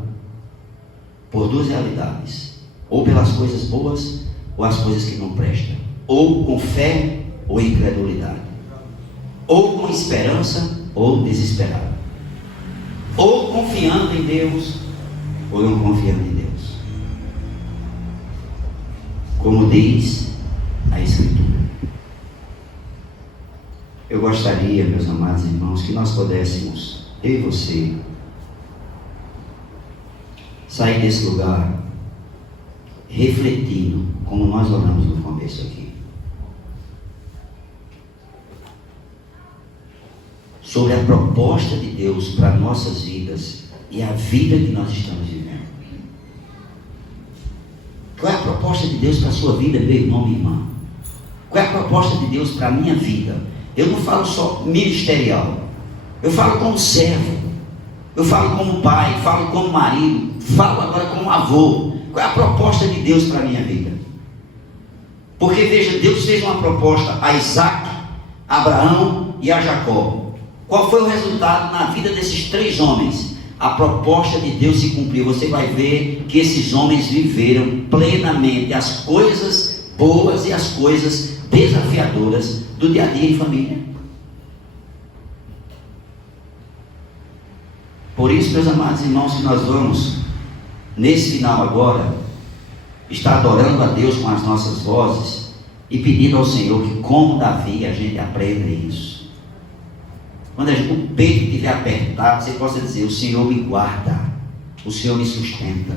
por duas realidades: ou pelas coisas boas, ou as coisas que não prestam, ou com fé ou incredulidade, ou com esperança ou desesperado, ou confiando em Deus ou não confiando em Deus, como diz a Escritura. Eu gostaria, meus amados irmãos, que nós pudéssemos, eu e você, sair desse lugar refletindo, como nós oramos no começo aqui, sobre a proposta de Deus para nossas vidas e a vida que nós estamos vivendo. Qual é a proposta de Deus para a sua vida, meu irmão, minha irmã? Qual é a proposta de Deus para a minha vida? Eu não falo só ministerial, eu falo como servo, eu falo como pai, falo como marido, falo agora como avô. Qual é a proposta de Deus para a minha vida? Porque veja, Deus fez uma proposta a Isaac, a Abraão e a Jacó. Qual foi o resultado na vida desses três homens? A proposta de Deus se cumpriu. Você vai ver que esses homens viveram plenamente as coisas boas e as coisas desafiadoras do dia a dia em família. Por isso, meus amados irmãos, que nós vamos, nesse final agora, estar adorando a Deus com as nossas vozes e pedindo ao Senhor que, como Davi, a gente aprenda isso. Quando o peito estiver apertado, você possa dizer: o Senhor me guarda, o Senhor me sustenta.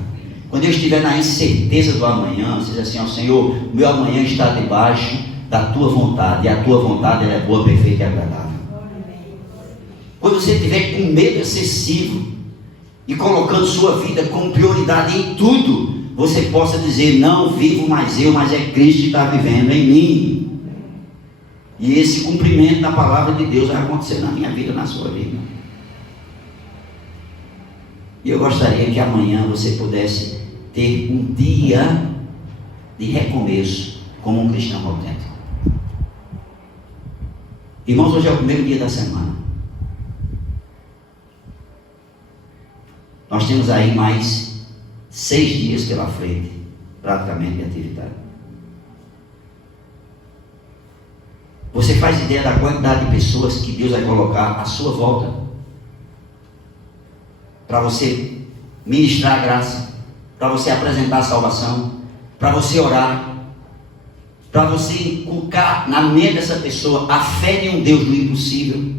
Quando eu estiver na incerteza do amanhã, você diz assim: ó Senhor, meu amanhã está debaixo da tua vontade, e a tua vontade ela é boa, perfeita e agradável. Quando você estiver com medo excessivo e colocando sua vida como prioridade em tudo, você possa dizer: não vivo mais eu, mas é Cristo que está vivendo em mim. E esse cumprimento da palavra de Deus vai acontecer na minha vida, na sua vida. E eu gostaria que amanhã você pudesse ter um dia de recomeço como um cristão autêntico. Irmãos, hoje é o primeiro dia da semana. Nós temos aí mais 6 dias pela frente, praticamente, de atividade. Você faz ideia da quantidade de pessoas que Deus vai colocar à sua volta para você ministrar a graça, para você apresentar a salvação, para você orar, para você inculcar na mente dessa pessoa a fé de um Deus do impossível.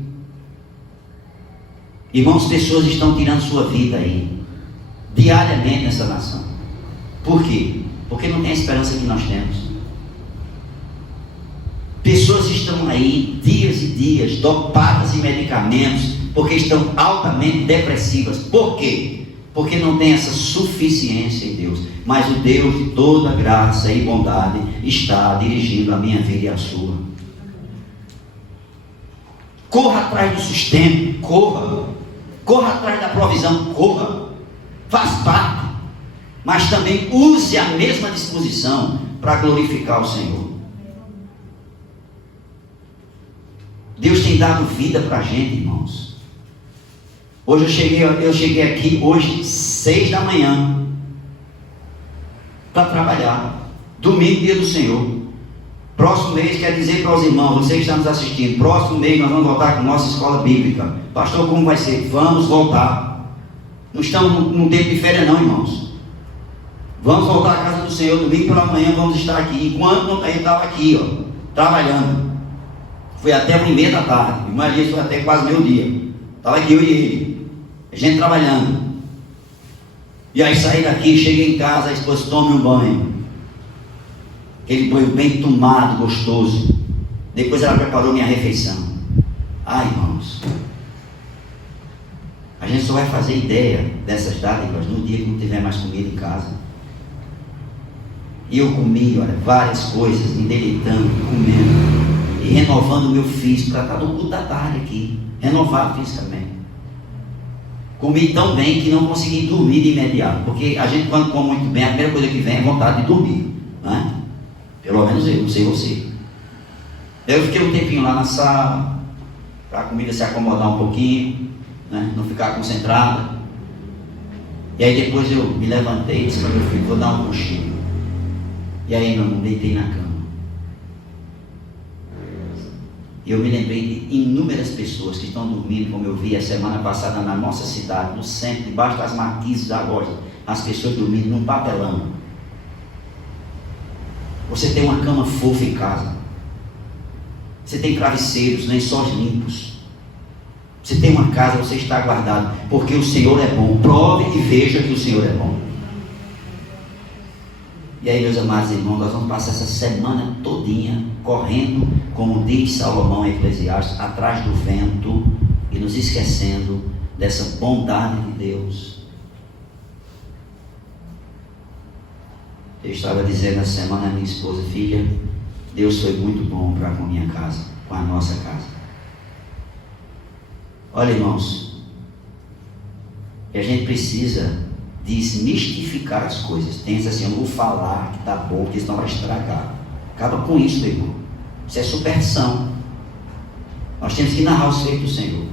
Irmãos, pessoas estão tirando sua vida aí, diariamente nessa nação. Por quê? Porque não tem a esperança que nós temos. Pessoas estão aí, dias e dias, dopadas em medicamentos, porque estão altamente depressivas. Por quê? Porque não tem essa suficiência em Deus. Mas o Deus de toda graça e bondade está dirigindo a minha vida e a sua. Corra atrás do sustento, corra. Corra atrás da provisão, corra. Faz parte. Mas também use a mesma disposição para glorificar o Senhor. Deus tem dado vida para a gente, irmãos. Hoje eu cheguei aqui, hoje, 6 da manhã, para trabalhar. Domingo, dia do Senhor. Próximo mês, quer dizer para os irmãos, vocês que estão nos assistindo, próximo mês nós vamos voltar com nossa escola bíblica. Pastor, como vai ser? Vamos voltar. Não estamos num tempo de férias não, irmãos. Vamos voltar à casa do Senhor, domingo pela manhã vamos estar aqui. Enquanto a gente estava aqui, trabalhando. Foi até 1h30 da tarde. Irmã Elias foi até quase meio-dia. Estava aqui eu e ele. A gente trabalhando. E aí saí daqui, cheguei em casa, a esposa tome um banho. Aquele banho bem tomado, gostoso. Depois ela preparou minha refeição. Ai, irmãos. A gente só vai fazer ideia dessas dádivas no dia que não tiver mais comida em casa. E eu comi, olha, várias coisas, me deleitando, comendo. E renovando o meu físico, para estar no culto da tarde aqui, renovado fisicamente. Comi tão bem que não consegui dormir de imediato, porque a gente quando come muito bem, a primeira coisa que vem é vontade de dormir, né? Pelo menos eu, não sei você. Eu fiquei um tempinho lá na sala, para a comida se acomodar um pouquinho, né? Não ficar concentrada. E aí depois eu me levantei e disse para meu filho, vou dar um cochilo. E aí meu irmão, deitei na cama. E eu me lembrei de inúmeras pessoas que estão dormindo, como eu vi a semana passada na nossa cidade, no centro, debaixo das marquises da loja, as pessoas dormindo num papelão. Você tem uma cama fofa em casa. Você tem travesseiros, lençóis limpos. Você tem uma casa, você está guardado, porque o Senhor é bom. Prove e veja que o Senhor é bom. E aí, meus amados irmãos, nós vamos passar essa semana todinha correndo, como diz Salomão em Eclesiastes, atrás do vento e nos esquecendo dessa bondade de Deus. Eu estava dizendo essa semana à minha esposa, filha, Deus foi muito bom para com a minha casa, com a nossa casa. Olha, irmãos, que a gente precisa desmistificar as coisas. Pensa assim, eu não vou falar que está bom, porque senão vai estragar. Acaba com isso, meu irmão. Isso é superstição. Nós temos que narrar os feitos do Senhor.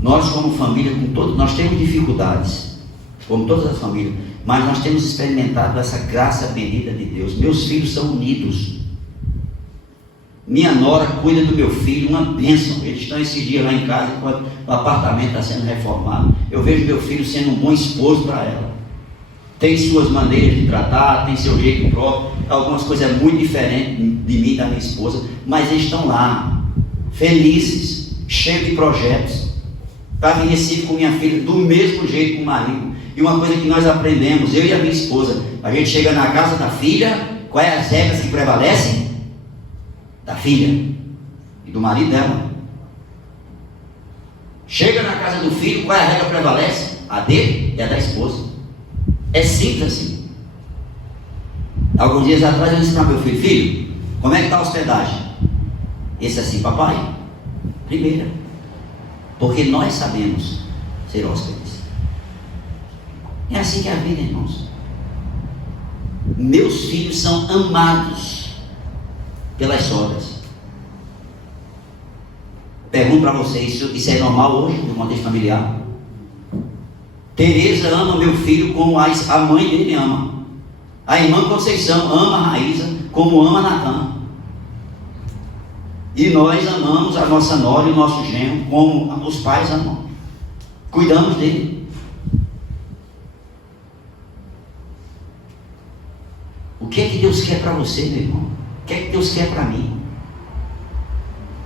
Nós como família, nós temos dificuldades, como todas as famílias, mas nós temos experimentado essa graça bendita de Deus. Meus filhos são unidos. Minha nora cuida do meu filho, uma bênção. Eles estão esses dias lá em casa, enquanto o apartamento está sendo reformado. Eu vejo meu filho sendo um bom esposo para ela. Tem suas maneiras de tratar, tem seu jeito próprio, algumas coisas muito diferentes de mim e da minha esposa, mas eles estão lá, felizes, cheios de projetos. Estava em Recife com minha filha, do mesmo jeito com o marido. E uma coisa que nós aprendemos, eu e a minha esposa, a gente chega na casa da filha, quais as regras que prevalecem? Da filha e do marido dela. Chega na casa do filho, qual é a regra que prevalece? A dele e a da esposa. É simples assim. Alguns dias atrás eu disse para meu filho, filho, como é que está a hospedagem? Esse assim, papai, primeira, porque nós sabemos ser hóspedes. É assim que é a vida, irmãos. Meus filhos são amados pelas sogras. Pergunto para vocês, isso é normal hoje no contexto familiar? Tereza ama meu filho como a mãe dele ama. A irmã Conceição ama a Raíza como ama a Natan. E nós amamos a nossa nora e o nosso genro como os pais amam. Cuidamos dele. O que é que Deus quer para você, meu irmão? O que é que Deus quer para mim?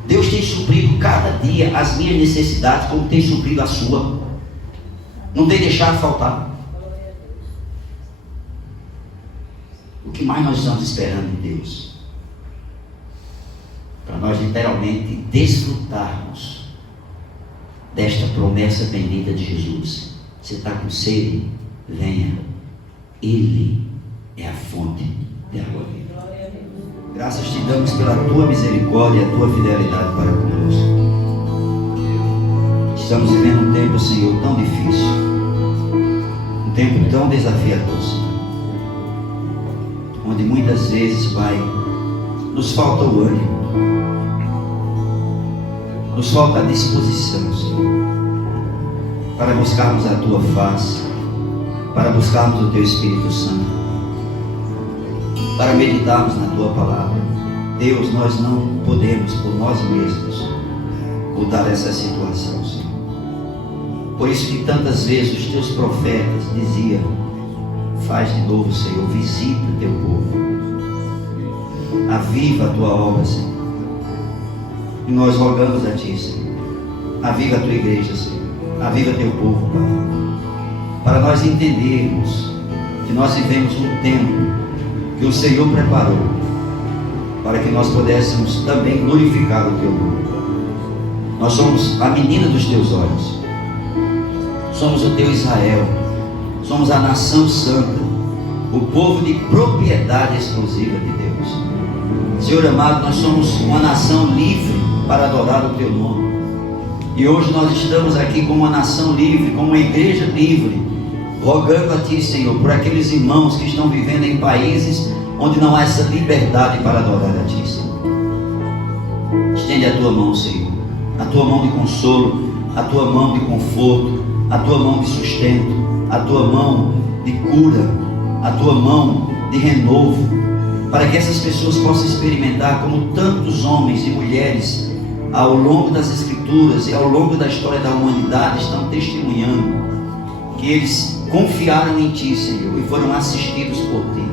Deus Deus tem suprido cada dia as minhas necessidades, como tem suprido a sua. Não tem deixado faltar. O que mais nós estamos esperando de Deus? Para nós literalmente desfrutarmos desta promessa bendita de Jesus. Você está com sede? Venha. Ele é a fonte de água viva. Graças te damos pela tua misericórdia e a tua fidelidade para conosco. Estamos vivendo um tempo, Senhor, tão difícil, um tempo tão desafiador, Senhor, onde muitas vezes, Pai, nos falta o ânimo, nos falta a disposição, Senhor, para buscarmos a tua face, para buscarmos o teu Espírito Santo, para meditarmos na tua palavra. Deus, nós não podemos por nós mesmos mudar essa situação, Senhor. Por isso que tantas vezes os teus profetas diziam: faz de novo, Senhor, visita o teu povo, aviva a tua obra, Senhor. E nós rogamos a ti, Senhor, aviva a tua igreja, Senhor, aviva teu povo, Pai, para nós entendermos que nós vivemos um tempo que o Senhor preparou para que nós pudéssemos também glorificar o teu nome. Nós somos a menina dos teus olhos, somos o teu Israel, somos a nação santa, o povo de propriedade exclusiva de Deus. Senhor amado, nós somos uma nação livre para adorar o teu nome. E hoje nós estamos aqui como uma nação livre, como uma igreja livre, rogando a ti, Senhor, por aqueles irmãos que estão vivendo em países onde não há essa liberdade para adorar a ti, Senhor. Estende a tua mão, Senhor, a tua mão de consolo, a tua mão de conforto, a tua mão de sustento, a tua mão de cura, a tua mão de renovo, para que essas pessoas possam experimentar, como tantos homens e mulheres ao longo das Escrituras e ao longo da história da humanidade estão testemunhando, que eles confiaram em ti, Senhor, e foram assistidos por ti.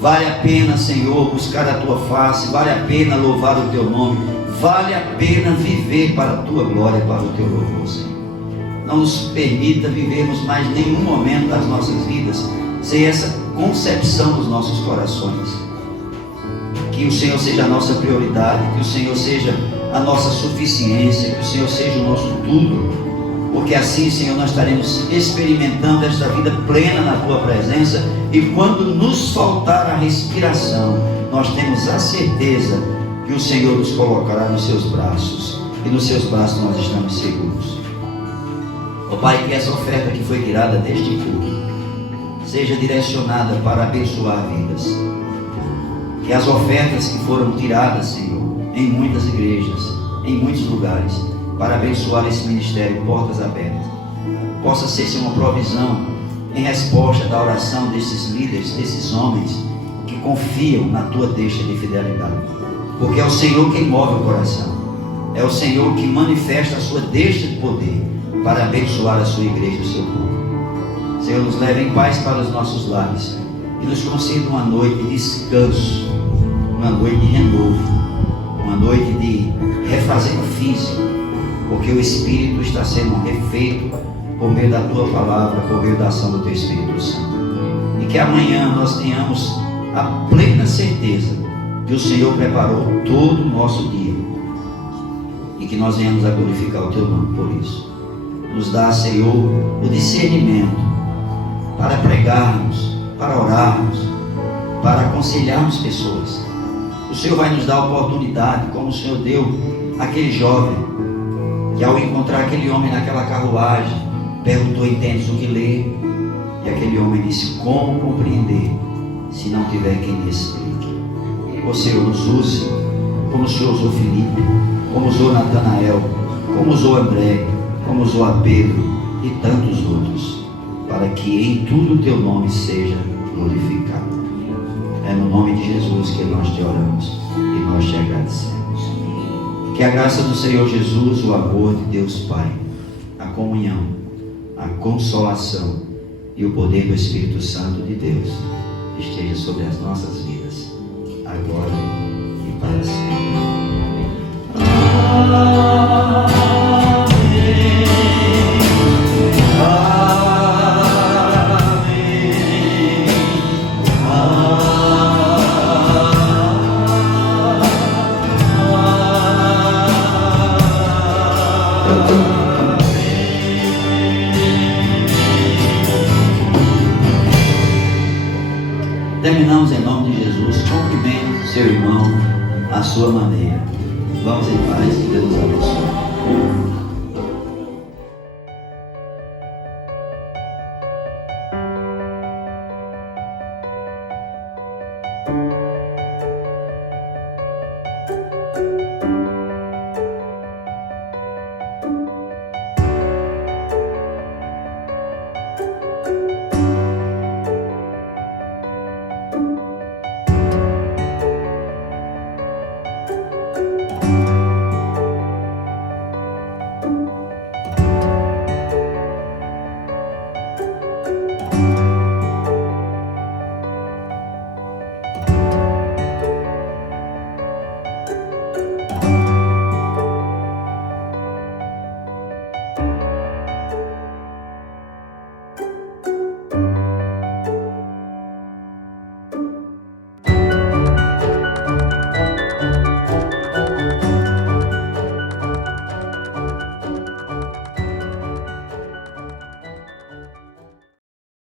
Vale a pena, Senhor, buscar a tua face, vale a pena louvar o teu nome, vale a pena viver para a tua glória, para o teu louvor, Senhor. Não nos permita vivermos mais nenhum momento das nossas vidas sem essa concepção dos nossos corações. Que o Senhor seja a nossa prioridade, que o Senhor seja a nossa suficiência, que o Senhor seja o nosso tudo, porque assim, Senhor, nós estaremos experimentando esta vida plena na tua presença, e quando nos faltar a respiração, nós temos a certeza que o Senhor nos colocará nos seus braços, e nos seus braços nós estamos seguros. Ó Pai, que essa oferta que foi tirada deste culto seja direcionada para abençoar vidas. Que as ofertas que foram tiradas, Senhor, em muitas igrejas, em muitos lugares, para abençoar esse ministério, portas abertas, possa ser uma provisão em resposta da oração desses líderes, desses homens que confiam na tua deixa de fidelidade, porque é o Senhor quem move o coração, é o Senhor que manifesta a sua deixa de poder para abençoar a sua igreja e o seu povo. Senhor, nos leve em paz para os nossos lares e nos conceda uma noite de descanso, uma noite de renovo, uma noite de refazendo físico, porque o Espírito está sendo refeito por meio da tua palavra, por meio da ação do teu Espírito Santo. E que amanhã nós tenhamos a plena certeza que o Senhor preparou todo o nosso dia, e que nós venhamos a glorificar o teu nome por isso. Nos dá, Senhor, o discernimento para pregarmos, para orarmos, para aconselharmos pessoas. O Senhor vai nos dar a oportunidade, como o Senhor deu àquele jovem, que ao encontrar aquele homem naquela carruagem, perguntou: entendes o que lê? E aquele homem disse: como compreender, se não tiver quem me explique? O Senhor nos use, como o Senhor usou Filipe, como usou Natanael, como usou André, como usou a Pedro e tantos outros, para que em tudo o teu nome seja glorificado. É no nome de Jesus que nós te oramos e nós te agradecemos. Que a graça do Senhor Jesus, o amor de Deus Pai, a comunhão, a consolação e o poder do Espírito Santo de Deus esteja sobre as nossas vidas, agora e para sempre. à sua maneira. Vamos em paz, que Deus nos abençoe.